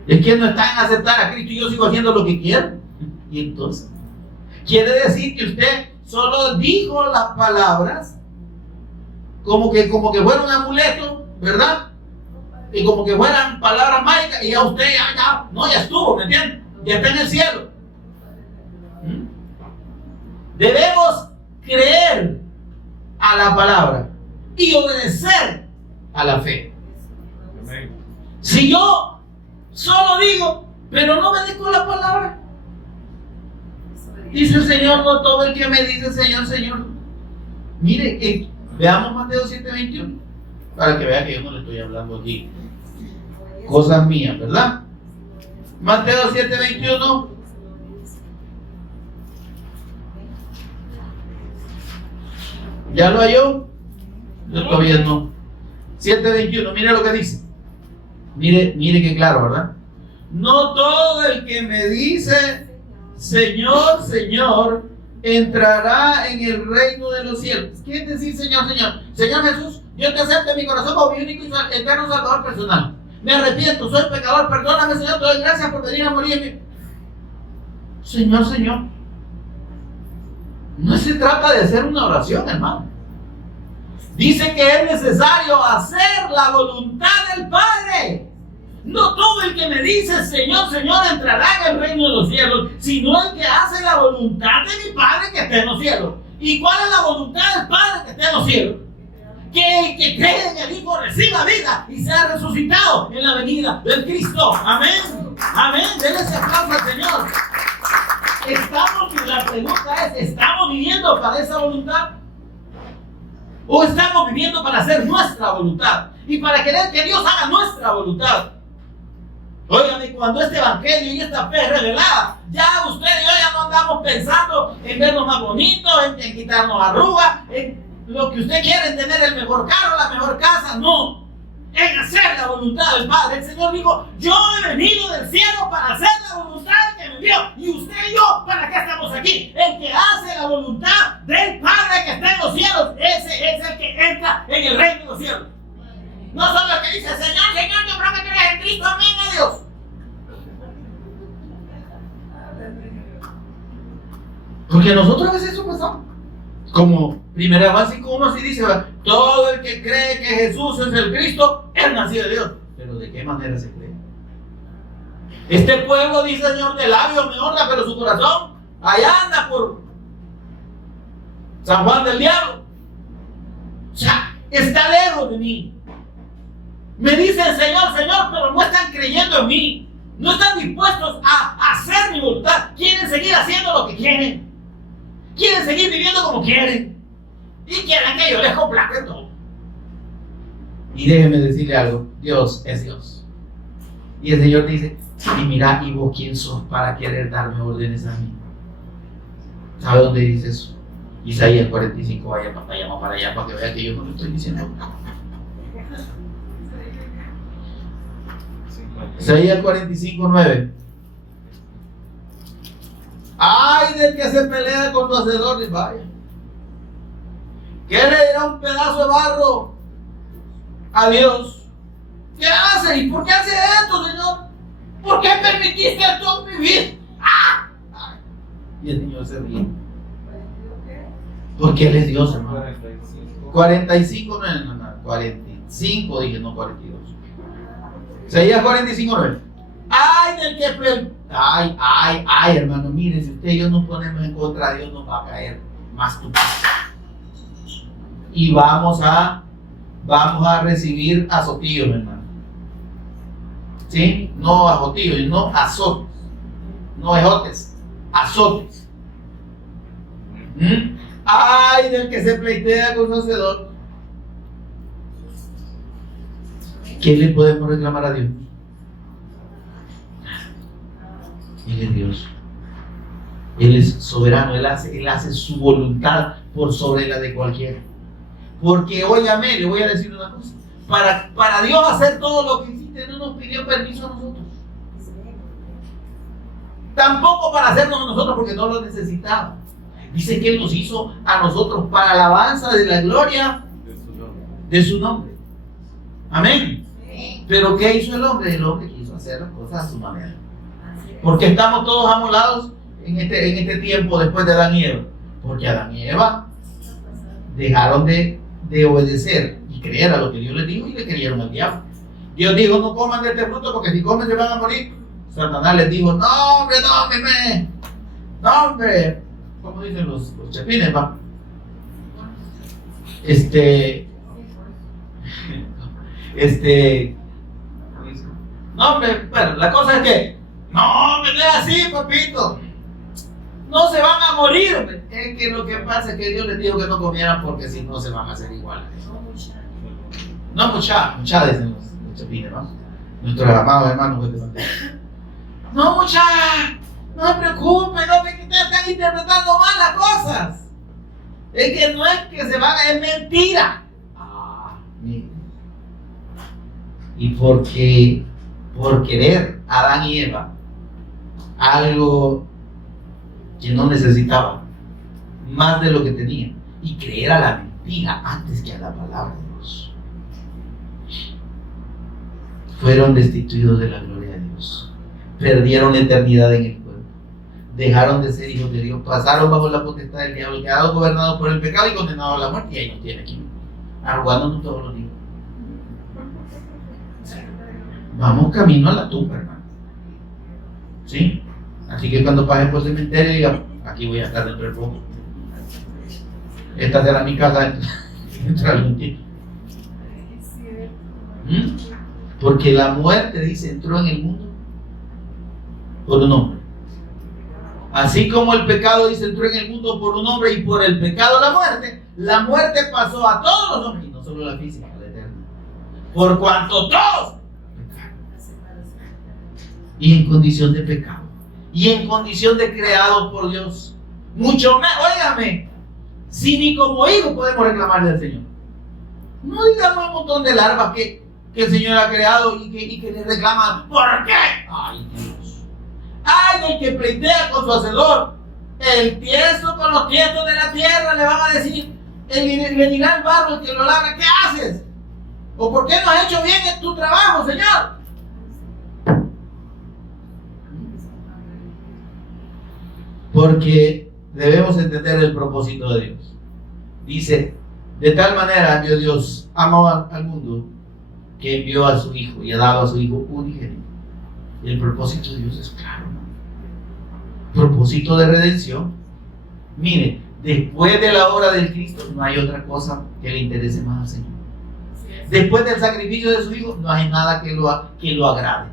Es que no está en aceptar a Cristo y yo sigo haciendo lo que quiero. Y entonces, quiere decir que usted solo dijo las palabras como que fuera un amuleto, ¿verdad? Y como que fueran palabras mágicas y ya usted ya estuvo, ¿me entiende? Ya está en el cielo. Debemos creer a la palabra y obedecer a la fe. Si yo solo digo, pero no obedezco la palabra, dice el Señor, no todo el que me dice Señor, Señor. Mire, veamos Mateo 7:21 para que vea que yo no le estoy hablando aquí cosas mías, ¿verdad? Mateo 7:21. ¿Ya lo halló? Yo todavía no. 7:21, mire lo que dice. Mire que claro, ¿verdad? No todo el que me dice Señor, Señor, entrará en el reino de los cielos. ¿Qué es decir Señor, Señor? Señor Jesús, yo te acepto en mi corazón como mi único y eterno Salvador personal. Me arrepiento, soy pecador, perdóname Señor, te doy gracias por venir a morir en mí. Señor, Señor. No se trata de hacer una oración, hermano. Dice que es necesario hacer la voluntad del Padre. No todo el que me dice Señor, Señor entrará en el reino de los cielos, sino el que hace la voluntad de mi Padre que está en los cielos. ¿Y cuál es la voluntad del Padre que está en los cielos? Que el que cree en el Hijo reciba vida y sea resucitado en la venida del Cristo. Amén. Amén. Denle ese aplauso al Señor. La pregunta es, ¿estamos viviendo para esa voluntad? ¿O estamos viviendo para hacer nuestra voluntad? Y para querer que Dios haga nuestra voluntad. Oigan, y cuando este evangelio y esta fe es revelada, ya usted y yo ya no andamos pensando en vernos más bonitos, en quitarnos arrugas, en lo que usted quiere, en tener el mejor carro, la mejor casa. No, en hacer la voluntad del Padre. El Señor dijo, yo he venido del cielo para hacer la voluntad que me mío. Y usted y yo, ¿para qué estamos aquí? El que hace la voluntad del Padre que está en los cielos, ese es el que entra en el reino de los cielos. No solo el que dice, Señor, Señor, yo creo que tú eres el Cristo, amén, a Dios. Porque nosotros a veces eso pasamos. Como 1 Juan 5:1 así dice, todo el que cree que Jesús es el Cristo, es nacido de Dios. Pero ¿de qué manera se cree? Este pueblo, dice el Señor, de labios me honra, pero su corazón allá anda por San Juan del Diablo. O sea, está lejos de mí. Me dicen Señor, Señor, pero no están creyendo en mí. No están dispuestos a hacer mi voluntad. Quieren seguir haciendo lo que quieren. Quieren seguir viviendo como quieren. Y quieren que yo les complazca en todo. Y déjeme decirle algo. Dios es Dios. Y el Señor dice, y mira, ¿y vos quién sos para querer darme órdenes a mí? ¿Sabe dónde dice eso? Isaías 45, vaya para allá, para que vea que yo no le estoy diciendo. Isaías 45:9. Ay del que se pelea con tu hacedor, y vaya. ¿Qué le dirá un pedazo de barro a Dios? ¿Qué hace? ¿Y por qué hace esto, Señor? ¿Por qué permitiste esto vivir? ¡Ah! Y el Señor se ríe. Porque Él es Dios, hermano. 45, no, 45 dije, no 42. Isaías 45:9. Ay del que ay, hermano, mire, si usted y yo nos ponemos en contra de Dios, nos va a caer más tu casa. Y vamos a recibir azotillos, hermano. ¿Sí? No azotillos, no azotes. No ejotes, azotes. Ay del que se pleitea con su hacedor. ¿Qué le podemos reclamar a Dios? Él es Dios. Él es soberano. Él hace su voluntad por sobre la de cualquiera. Porque, óyame, le voy a decir una cosa. Para Dios hacer todo lo que hiciste, no nos pidió permiso a nosotros. Tampoco para hacernos a nosotros, porque no lo necesitaba. Dice que Él nos hizo a nosotros para alabanza de la gloria de su nombre. Amén. Pero ¿qué hizo el hombre? El hombre quiso hacer las cosas a su manera. Porque estamos todos amolados en este tiempo después de Adán y Eva. Porque Adán y Eva dejaron de obedecer y creer a lo que Dios les dijo y le creyeron al diablo. Dios dijo, no coman de este fruto porque si comen se van a morir. Satanás les dijo, no hombre, no hombre, como dicen los chapines, va. No hombre, bueno, la cosa es que no es así, papito. No se van a morir. Es que lo que pasa es que Dios les dijo que no comieran porque si no se van a hacer iguales. No mucha dicen los chapines, ¿no? Nuestros amados hermanos. No mucha, no se preocupen, no que ustedes están interpretando mal las cosas. Es que no es que se van a, es mentira. Mira. Y porque por querer Adán y Eva algo que no necesitaban, más de lo que tenían, y creer a la mentira antes que a la palabra de Dios, fueron destituidos de la gloria de Dios, perdieron la eternidad en el cuerpo, dejaron de ser hijos de Dios, pasaron bajo la potestad del diablo, quedaron gobernados por el pecado y condenados a la muerte, y ahí nos tiene aquí, arrugándonos todos los días. Vamos camino a la tumba, hermano. ¿Sí? Así que cuando pasen por el cementerio, digan, aquí voy a estar dentro del poco. Esta será mi casa dentro de algún tiempo. Porque la muerte, dice, entró en el mundo por un hombre. Así como el pecado, dice, entró en el mundo por un hombre y por el pecado la muerte pasó a todos los hombres, y no solo la física, la eterna. Por cuanto todos y en condición de pecado y en condición de creado por Dios, mucho más, óigame, si ni como hijos podemos reclamarle al Señor, no digamos un montón de larvas que el Señor ha creado y que le reclaman, ¿por qué? Ay Dios, ¡Ay del que pleitea con su hacedor! El tiesto con los tiestos de la tierra, le van a decir. Le dirá el barro, el que lo labra, ¿qué haces? ¿O por qué no has hecho bien en tu trabajo, Señor? Porque debemos entender el propósito de Dios. Dice, de tal manera envió Dios, amó al mundo, que envió a su Hijo y ha dado a su Hijo unigénito. Y el propósito de Dios es claro, ¿no? Propósito de redención. Mire, después de la obra del Cristo no hay otra cosa que le interese más al Señor. Después del sacrificio de su Hijo no hay nada que lo agrade.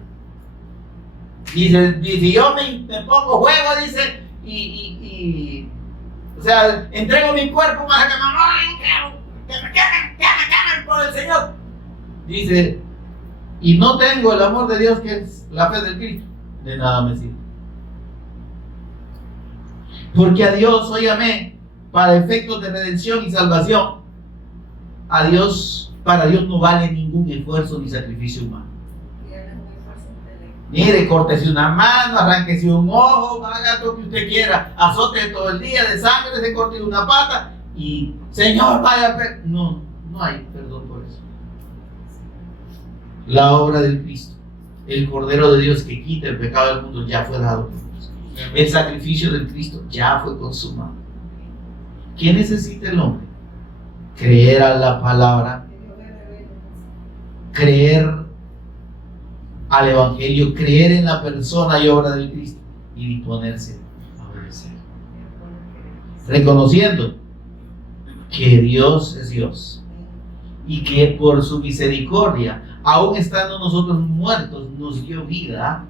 Dice, yo me pongo juego, dice, o sea, entrego mi cuerpo para que me quemen por el Señor. Dice, y no tengo el amor de Dios, que es la fe del Cristo, de nada me sirve. Porque a Dios, óigame, para efectos de redención y salvación, para Dios no vale ningún esfuerzo ni sacrificio humano. Mire, córtese una mano, arránquese un ojo, haga lo que usted quiera, azote todo el día de sangre, se corte una pata y Señor, vaya. No hay perdón por eso. La obra del Cristo, el Cordero de Dios que quita el pecado del mundo, ya fue dado por Dios. El sacrificio del Cristo ya fue consumado. ¿Qué necesita el hombre? Creer a la palabra, creer al Evangelio, creer en la persona y obra del Cristo y disponerse a obedecer, reconociendo que Dios es Dios y que por su misericordia, aun estando nosotros muertos, nos dio vida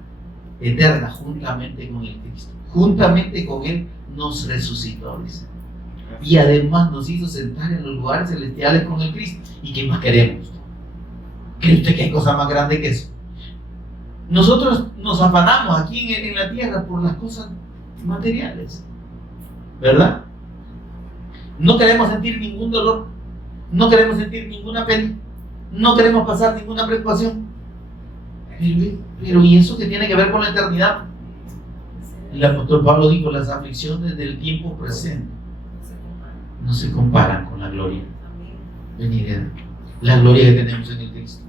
eterna juntamente con el Cristo. Juntamente con Él nos resucitó, dice. Y además nos hizo sentar en los lugares celestiales con el Cristo. ¿Y qué más queremos? ¿Cree usted que hay cosa más grande que eso? Nosotros nos afanamos aquí en la tierra por las cosas materiales, ¿verdad? No queremos sentir ningún dolor, no queremos sentir ninguna pena, no queremos pasar ninguna preocupación. Pero ¿y eso qué tiene que ver con la eternidad? El apóstol Pablo dijo, las aflicciones del tiempo presente no se comparan con la gloria venidera, la gloria que tenemos en el Cristo.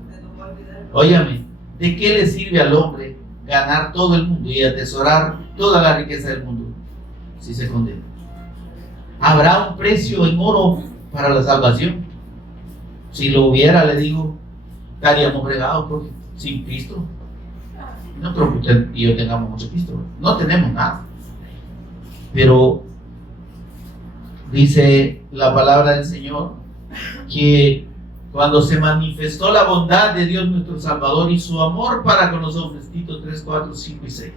Óyame, ¿de qué le sirve al hombre ganar todo el mundo y atesorar toda la riqueza del mundo si se condena? ¿Habrá un precio en oro para la salvación? Si lo hubiera, le digo, estaríamos fregados porque sin Cristo. No creo que usted y yo tengamos mucho Cristo, no tenemos nada. Pero dice la palabra del Señor que cuando se manifestó la bondad de Dios nuestro Salvador y su amor para con los hombres, Tito 3, 4, 5 y 6,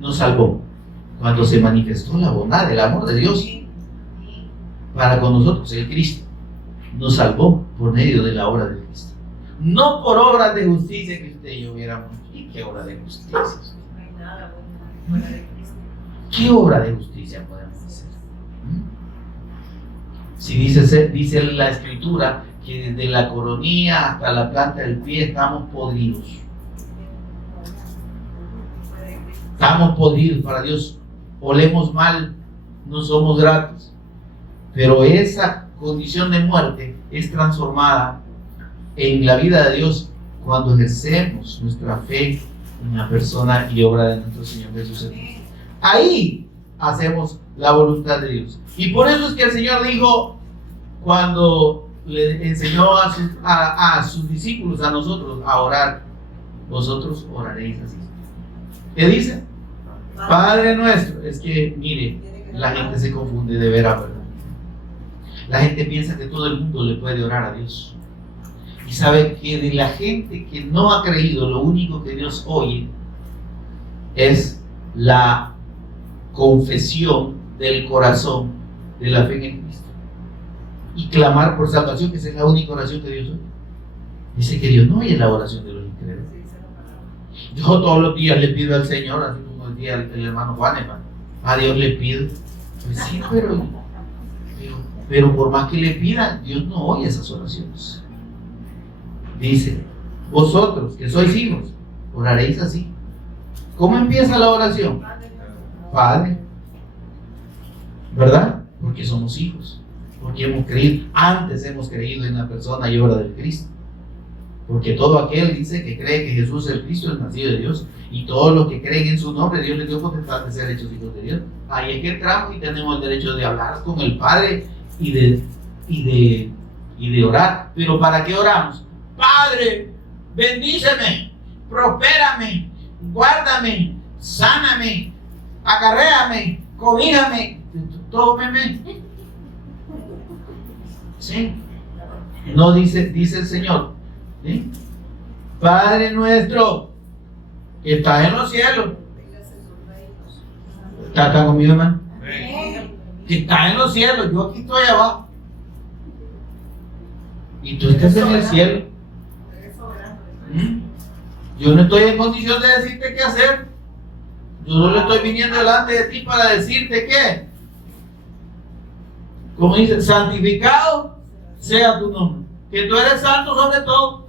nos salvó. Cuando se manifestó la bondad, el amor de Dios para con nosotros, el Cristo, nos salvó por medio de la obra de Cristo. No por obras de justicia que usted y yo hubiéramos. ¿Y qué obra de justicia? No hay nada bueno fuera de Cristo. ¿Qué obra de justicia podemos hacer? Si dice la Escritura que desde la coronilla hasta la planta del pie estamos podridos. Estamos podridos para Dios. Olemos mal, no somos gratos. Pero esa condición de muerte es transformada en la vida de Dios cuando ejercemos nuestra fe en la persona y obra de nuestro Señor Jesús. Ahí hacemos la voluntad de Dios. Y por eso es que el Señor dijo, cuando le enseñó a sus discípulos, a nosotros, a orar, vosotros oraréis así. ¿Qué dice? Padre nuestro. Es que, mire, la gente se confunde de veras, ¿verdad? La gente piensa que todo el mundo le puede orar a Dios. Y sabe que de la gente que no ha creído, lo único que Dios oye es la confesión del corazón de la fe en Cristo. Y clamar por salvación, que esa es la única oración que Dios oye. Dice que Dios no oye la oración de los incrédulos. Yo todos los días le pido al Señor, así como decía el hermano Juan, hermano, a Dios le pido. Pues sí, pero por más que le pida, Dios no oye esas oraciones. Dice, vosotros que sois hijos, oraréis así. ¿Cómo empieza la oración? Padre. ¿Verdad? Porque somos hijos. Porque antes hemos creído en la persona y obra del Cristo. Porque todo aquel dice que cree que Jesús es el Cristo, es nacido de Dios. Y todos los que creen en su nombre, Dios les dio potestad de ser hechos hijos de Dios. Ahí es que entramos y tenemos el derecho de hablar con el Padre y de orar. Pero ¿para qué oramos? Padre, bendíceme, prospérame, guárdame, sáname, acarréame, cobíjame, tómeme. ¿Sí? No dice el Señor, ¿sí? Padre nuestro que estás en los cielos. ¿Está conmigo, hermano? Que estás en los cielos, yo aquí estoy abajo. Y tú estás en el cielo. Yo no estoy en condición de decirte qué hacer. Yo no le estoy viniendo delante de ti para decirte qué. Como dice, santificado sea tu nombre. Que tú eres santo sobre todo.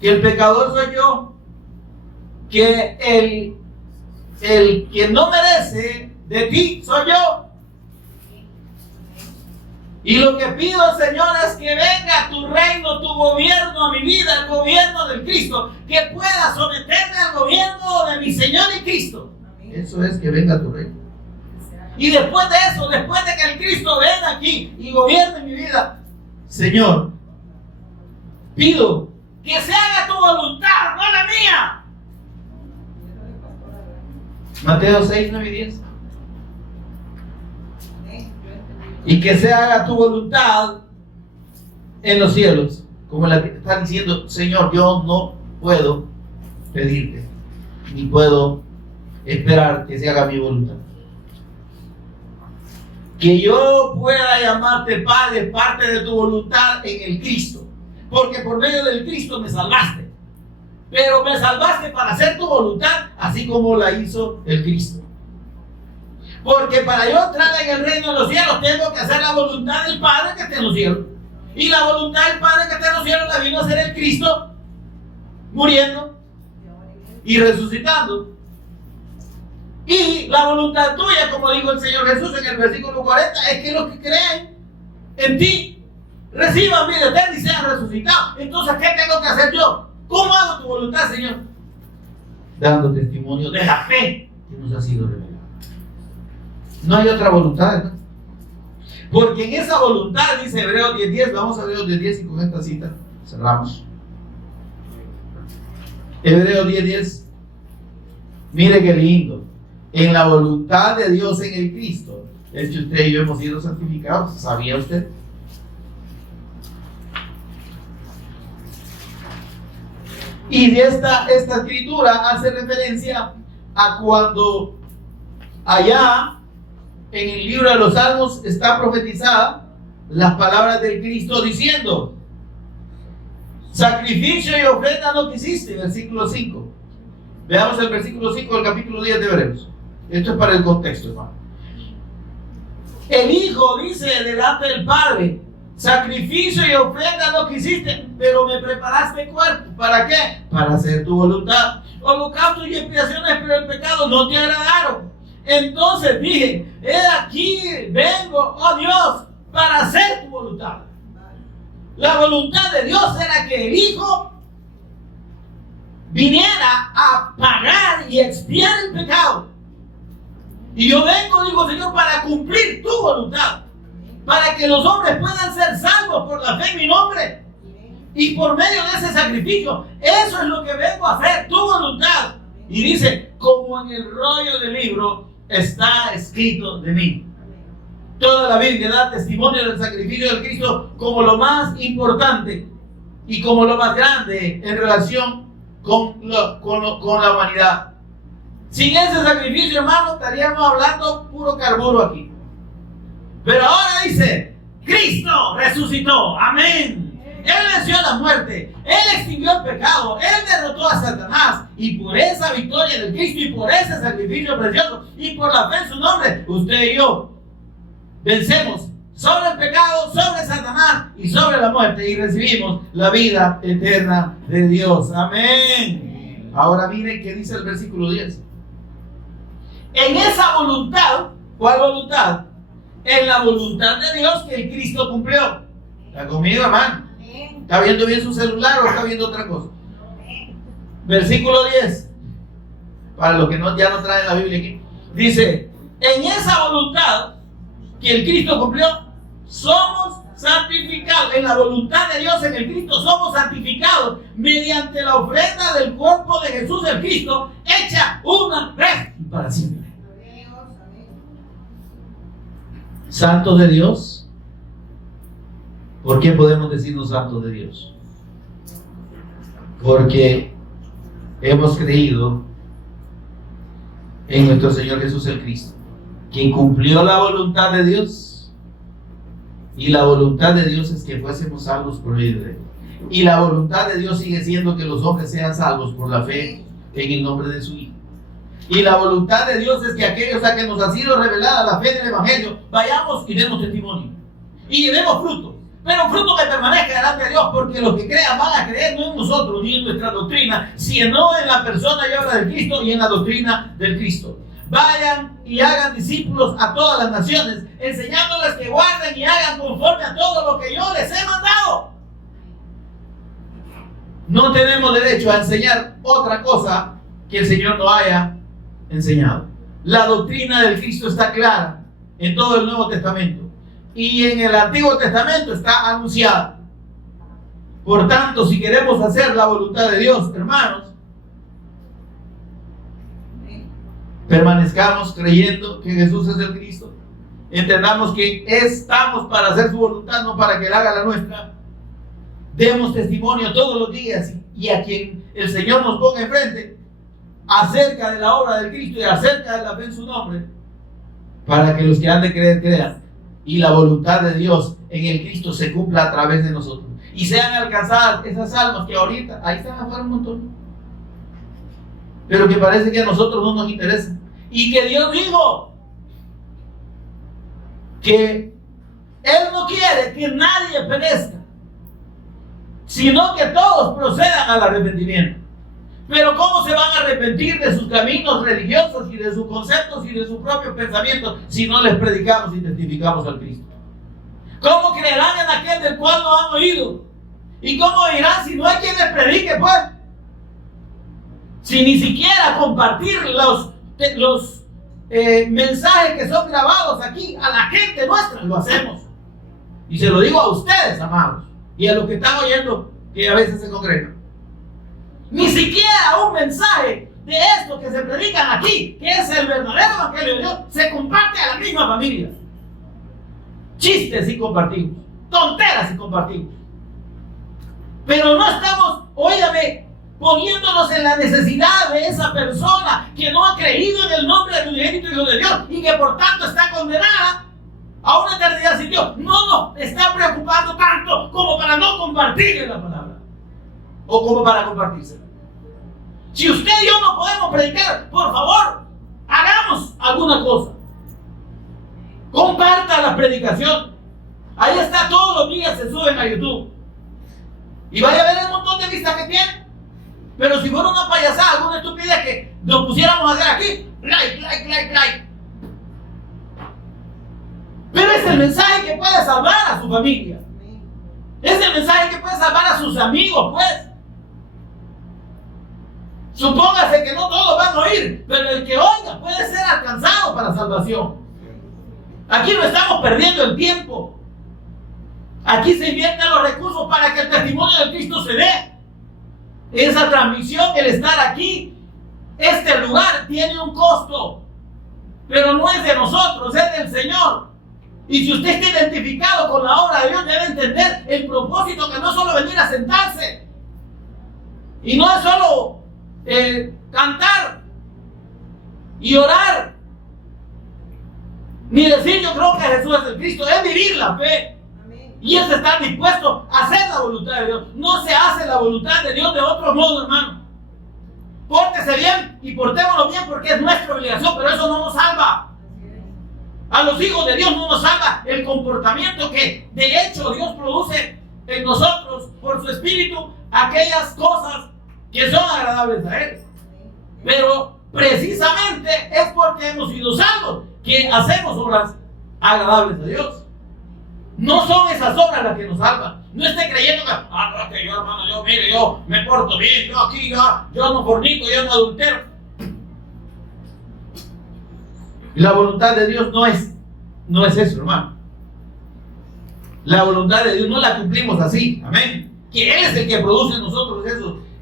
Que el pecador soy yo. Que el que no merece de ti soy yo. Y lo que pido, Señor, es que venga tu reino, tu gobierno a mi vida, el gobierno del Cristo, que pueda someterme al gobierno de mi Señor y Cristo. Eso es, que venga tu reino. Y después de eso, después de que el Cristo venga aquí y gobierne mi vida, Señor, pido que se haga tu voluntad, no la mía. Mateo 6, 9 y 10. Y que se haga tu voluntad en los cielos, como la que está diciendo, Señor, yo no puedo pedirte, ni puedo esperar que se haga mi voluntad. Que yo pueda llamarte Padre, parte de tu voluntad en el Cristo, porque por medio del Cristo me salvaste, pero me salvaste para hacer tu voluntad, así como la hizo el Cristo. Porque para yo entrar en el reino de los cielos tengo que hacer la voluntad del Padre que está en los cielos. Y la voluntad del Padre que está en los cielos la vino a hacer el Cristo, muriendo y resucitando. Y la voluntad tuya, como dijo el Señor Jesús en el versículo 40, es que los que creen en ti reciban vida eterna y sean resucitados. Entonces, ¿qué tengo que hacer yo? ¿Cómo hago tu voluntad, Señor? Dando testimonio de la fe que nos ha sido revelada. No hay otra voluntad, ¿no? Porque en esa voluntad, dice Hebreos 10:10, vamos a Hebreos 10:10 y con esta cita cerramos. Hebreos 10:10, mire qué lindo. En la voluntad de Dios en el Cristo es que usted y yo hemos sido santificados. ¿Sabía usted? Y de esta escritura hace referencia a cuando allá en el libro de los Salmos está profetizada las palabras del Cristo diciendo: sacrificio y ofrenda no quisiste, versículo 5. Veamos el versículo 5 del capítulo 10 de Hebreos. Esto es para el contexto, hermano. El Hijo dice delante del Padre: sacrificio y ofrenda no quisiste, pero me preparaste cuerpo. ¿Para qué? Para hacer tu voluntad. Holocausto y expiaciones por el pecado no te agradaron. Entonces dije: he aquí vengo, oh Dios, para hacer tu voluntad. La voluntad de Dios era que el Hijo viniera a pagar y expiar el pecado. Y yo vengo, digo, Señor, para cumplir tu voluntad, para que los hombres puedan ser salvos por la fe en mi nombre y por medio de ese sacrificio. Eso es lo que vengo a hacer, tu voluntad. Y dice: como en el rollo del libro está escrito de mí. Toda la Biblia da testimonio del sacrificio del Cristo como lo más importante y como lo más grande en relación con la humanidad. Sin ese sacrificio, hermano, estaríamos hablando puro carburo aquí. Pero ahora dice: Cristo resucitó, amén. Él venció la muerte, Él extinguió el pecado, Él derrotó a Satanás. Y por esa victoria del Cristo y por ese sacrificio precioso y por la fe en su nombre, usted y yo vencemos sobre el pecado, sobre Satanás y sobre la muerte, y recibimos la vida eterna de Dios, amén. Ahora miren qué dice el versículo 10. En esa voluntad, ¿cuál voluntad? En la voluntad de Dios que el Cristo cumplió. ¿Está conmigo, hermano? ¿Está viendo bien su celular o está viendo otra cosa? Versículo 10. Para los que ya no traen la Biblia aquí. Dice, en esa voluntad que el Cristo cumplió, somos santificados. En la voluntad de Dios en el Cristo somos santificados mediante la ofrenda del cuerpo de Jesús el Cristo, hecha una vez y para siempre. Santos de Dios. ¿Por qué podemos decirnos santos de Dios? Porque hemos creído en nuestro Señor Jesús el Cristo, quien cumplió la voluntad de Dios, y la voluntad de Dios es que fuésemos salvos por medio de Él. Y la voluntad de Dios sigue siendo que los hombres sean salvos por la fe en el nombre de su Hijo. Y la voluntad de Dios es que aquellos a que nos ha sido revelada la fe del Evangelio, vayamos y demos testimonio. Y demos fruto. Pero fruto que permanezca delante de Dios, porque los que crean van a creer no en nosotros ni en nuestra doctrina, sino en la persona y obra del Cristo y en la doctrina del Cristo. Vayan y hagan discípulos a todas las naciones, enseñándoles que guarden y hagan conforme a todo lo que yo les he mandado. No tenemos derecho a enseñar otra cosa que el Señor no haya enseñado. La doctrina del Cristo está clara en todo el Nuevo Testamento y en el Antiguo Testamento está anunciada. Por tanto, si queremos hacer la voluntad de Dios, hermanos, permanezcamos creyendo que Jesús es el Cristo. Entendamos que estamos para hacer su voluntad, no para que Él haga la nuestra. Demos testimonio todos los días y a quien el Señor nos ponga enfrente acerca de la obra del Cristo y acerca de la fe en su nombre, para que los que han de creer crean y la voluntad de Dios en el Cristo se cumpla a través de nosotros y sean alcanzadas esas almas que ahorita ahí están afuera un montón, pero que parece que a nosotros no nos interesa, y que Dios dijo que Él no quiere que nadie perezca, sino que todos procedan al arrepentimiento. Pero ¿cómo se van a arrepentir de sus caminos religiosos y de sus conceptos y de sus propios pensamientos si no les predicamos y testificamos al Cristo? ¿Cómo creerán en aquel del cual no han oído? ¿Y cómo dirán si no hay quien les predique, pues? Si ni siquiera compartir los mensajes que son grabados aquí a la gente nuestra lo hacemos. Y se lo digo a ustedes, amados, y a los que están oyendo que a veces se congregan. Ni siquiera un mensaje de esto que se predican aquí, que es el verdadero evangelio de Dios, se comparte a la misma familia. Chistes y compartimos, tonteras y compartimos. Pero no estamos, óigame, poniéndonos en la necesidad de esa persona que no ha creído en el nombre del unigénito Hijo de Dios y que por tanto está condenada a una eternidad sin Dios. No nos está preocupando tanto como para no compartirle la palabra o como para compartírsela. Si usted y yo no podemos predicar, por favor, hagamos alguna cosa. Comparta la predicación. Ahí está, todos los días se suben a YouTube. Y vaya a ver el montón de vistas que tiene. Pero si fuera una payasada, alguna estupidez que nos pusiéramos a hacer aquí, like. Pero es el mensaje que puede salvar a su familia. Es el mensaje que puede salvar a sus amigos, pues. Supóngase que no todos van a oír, pero el que oiga puede ser alcanzado para salvación. Aquí no estamos perdiendo el tiempo. Aquí se invierten los recursos para que el testimonio de Cristo se dé. Esa transmisión, el estar aquí, este lugar tiene un costo, pero no es de nosotros, es del Señor. Y si usted está identificado con la obra de Dios, debe entender el propósito, que no es solo venir a sentarse y no es solo cantar y orar ni decir yo creo que Jesús es el Cristo. Es vivir la fe. Amén. Y es estar dispuesto a hacer la voluntad de Dios. No se hace la voluntad de Dios de otro modo, hermano. Pórtese bien y portémonos bien porque es nuestra obligación, pero eso no nos salva. A los hijos de Dios no nos salva el comportamiento que de hecho Dios produce en nosotros por su espíritu, aquellas cosas que son agradables a Él. Pero precisamente es porque hemos sido salvos que hacemos obras agradables a Dios. No son esas obras las que nos salvan. No esté creyendo que, no, es que yo, hermano, yo me porto bien, yo aquí, yo no fornico, yo no adultero. La voluntad de Dios no es eso, hermano. La voluntad de Dios no la cumplimos así, amén. Que Él es el que produce en nosotros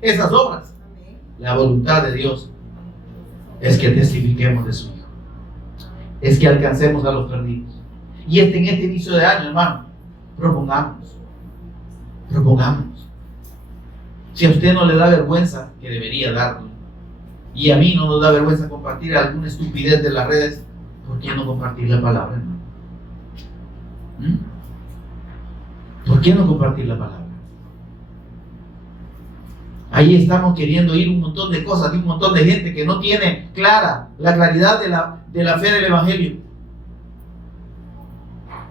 esas obras. La voluntad de Dios es que testifiquemos de su Hijo, es que alcancemos a los perdidos. Y en este inicio de año, hermano, propongamos. Si a usted no le da vergüenza, que debería darlo, y a mí no nos da vergüenza compartir alguna estupidez de las redes, ¿por qué no compartir la palabra, hermano? ¿Por qué no compartir la palabra? Ahí estamos queriendo oír un montón de cosas de un montón de gente que no tiene clara la claridad de la fe del Evangelio.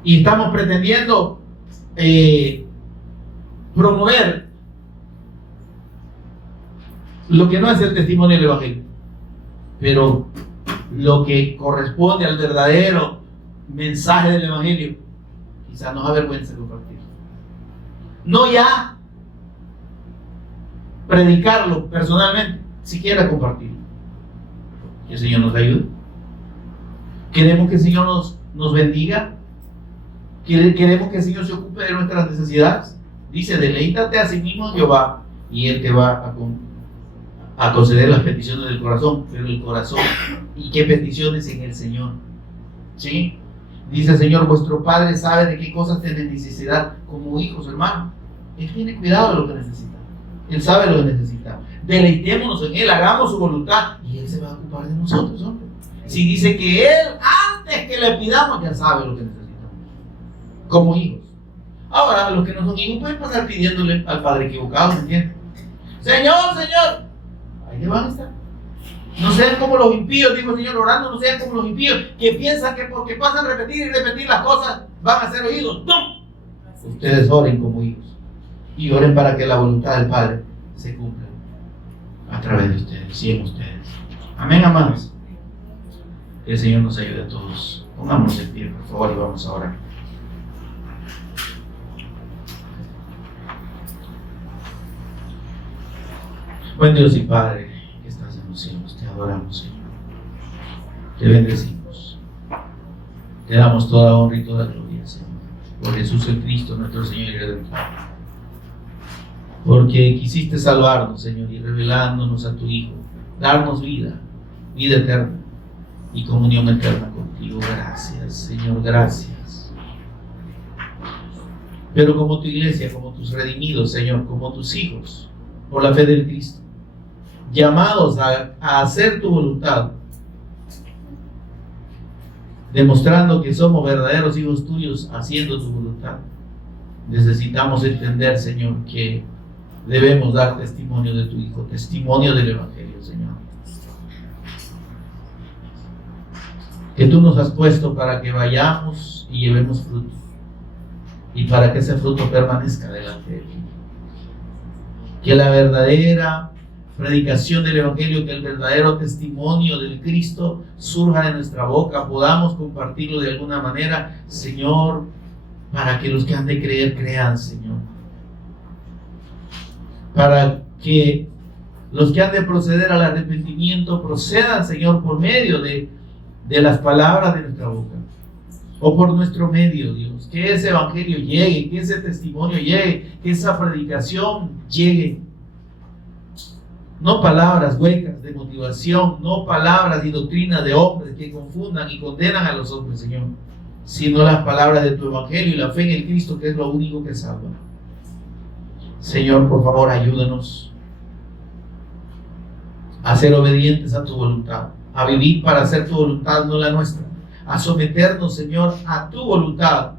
Y estamos pretendiendo promover lo que no es el testimonio del Evangelio, pero lo que corresponde al verdadero mensaje del Evangelio, quizás nos avergüenza compartirlo. No ya predicarlo personalmente, siquiera compartirlo. Que el Señor nos ayude. Queremos que el Señor nos bendiga. Queremos que el Señor se ocupe de nuestras necesidades. Dice, deleítate a sí mismo Jehová, y Él te va a conceder las peticiones del corazón. Pero el corazón, ¿y qué peticiones en el Señor? ¿Sí? Dice el Señor, vuestro Padre sabe de qué cosas tenéis necesidad como hijos, hermano. Él tiene cuidado de lo que necesita. Él sabe lo que necesita. Deleitémonos en Él, hagamos su voluntad y Él se va a ocupar de nosotros, hombre. Si dice que Él, antes que le pidamos, ya sabe lo que necesitamos como hijos. Ahora, los que no son hijos pueden pasar pidiéndole al Padre equivocado, ¿me entiendes? Señor, ahí le van a estar. No sean como los impíos, dijo el Señor orando, no sean como los impíos que piensan que porque pasan a repetir y repetir las cosas van a ser oídos. ¡No! Ustedes oren como hijos y oren para que la voluntad del Padre se cumpla a través de ustedes y en ustedes. Amén, amados. Que el Señor nos ayude a todos. Pongámonos en pie, por favor, y vamos a orar. Buen Dios y Padre que estás en los cielos, te adoramos, Señor. Te bendecimos. Te damos toda honra y toda gloria, Señor. Por Jesús el Cristo, nuestro Señor y Redentor. Porque quisiste salvarnos, Señor, y revelándonos a tu Hijo, darnos vida eterna y comunión eterna contigo. Gracias, Señor, gracias. Pero como tu iglesia, como tus redimidos, Señor, como tus hijos, por la fe del Cristo, llamados a hacer tu voluntad, demostrando que somos verdaderos hijos tuyos haciendo tu voluntad, necesitamos entender, Señor, que debemos dar testimonio de tu Hijo, testimonio del Evangelio, Señor, que tú nos has puesto para que vayamos y llevemos fruto, y para que ese fruto permanezca delante de ti. Que la verdadera predicación del Evangelio, que el verdadero testimonio del Cristo surja de nuestra boca, podamos compartirlo de alguna manera, Señor, para que los que han de creer, crean, Señor. Para que los que han de proceder al arrepentimiento, procedan, Señor, por medio de las palabras de nuestra boca, o por nuestro medio, Dios. Que ese Evangelio llegue, que ese testimonio llegue, que esa predicación llegue. No palabras huecas de motivación, no palabras y doctrinas de hombres que confundan y condenan a los hombres, Señor, sino las palabras de tu Evangelio y la fe en el Cristo, que es lo único que salva. Señor, por favor, ayúdanos a ser obedientes a tu voluntad, a vivir para hacer tu voluntad, no la nuestra, a someternos, Señor, a tu voluntad,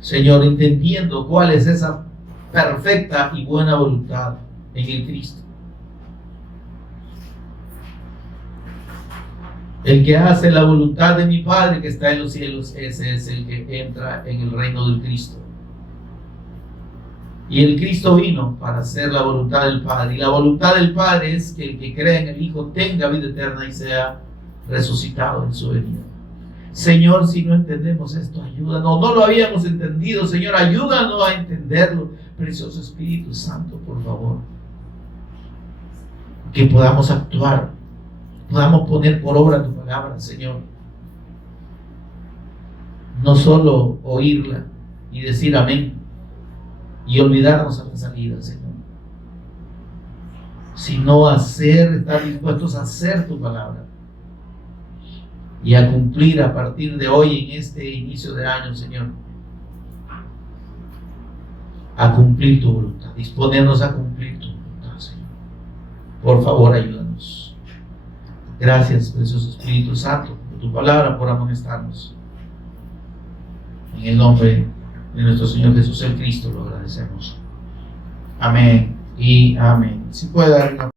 Señor, entendiendo cuál es esa perfecta y buena voluntad en el Cristo. El que hace la voluntad de mi Padre que está en los cielos, ese es el que entra en el reino del Cristo. Y el Cristo vino para hacer la voluntad del Padre. Y la voluntad del Padre es que el que crea en el Hijo tenga vida eterna y sea resucitado en su venida. Señor, si no entendemos esto, ayúdanos. No lo habíamos entendido, Señor, ayúdanos a entenderlo. Precioso Espíritu Santo, por favor. Que podamos actuar, podamos poner por obra tu palabra, Señor. No solo oírla y decir amén y olvidarnos a la salida, Señor, sino estar dispuestos a hacer tu palabra y a cumplir a partir de hoy, en este inicio de año, Señor, a cumplir tu voluntad, disponernos a cumplir tu voluntad, Señor. Por favor, ayúdanos. Gracias, precioso Espíritu Santo, por tu palabra, por amonestarnos. En el nombre de nuestro Señor Jesús el Cristo lo agradecemos. Amén y amén. Si puede dar una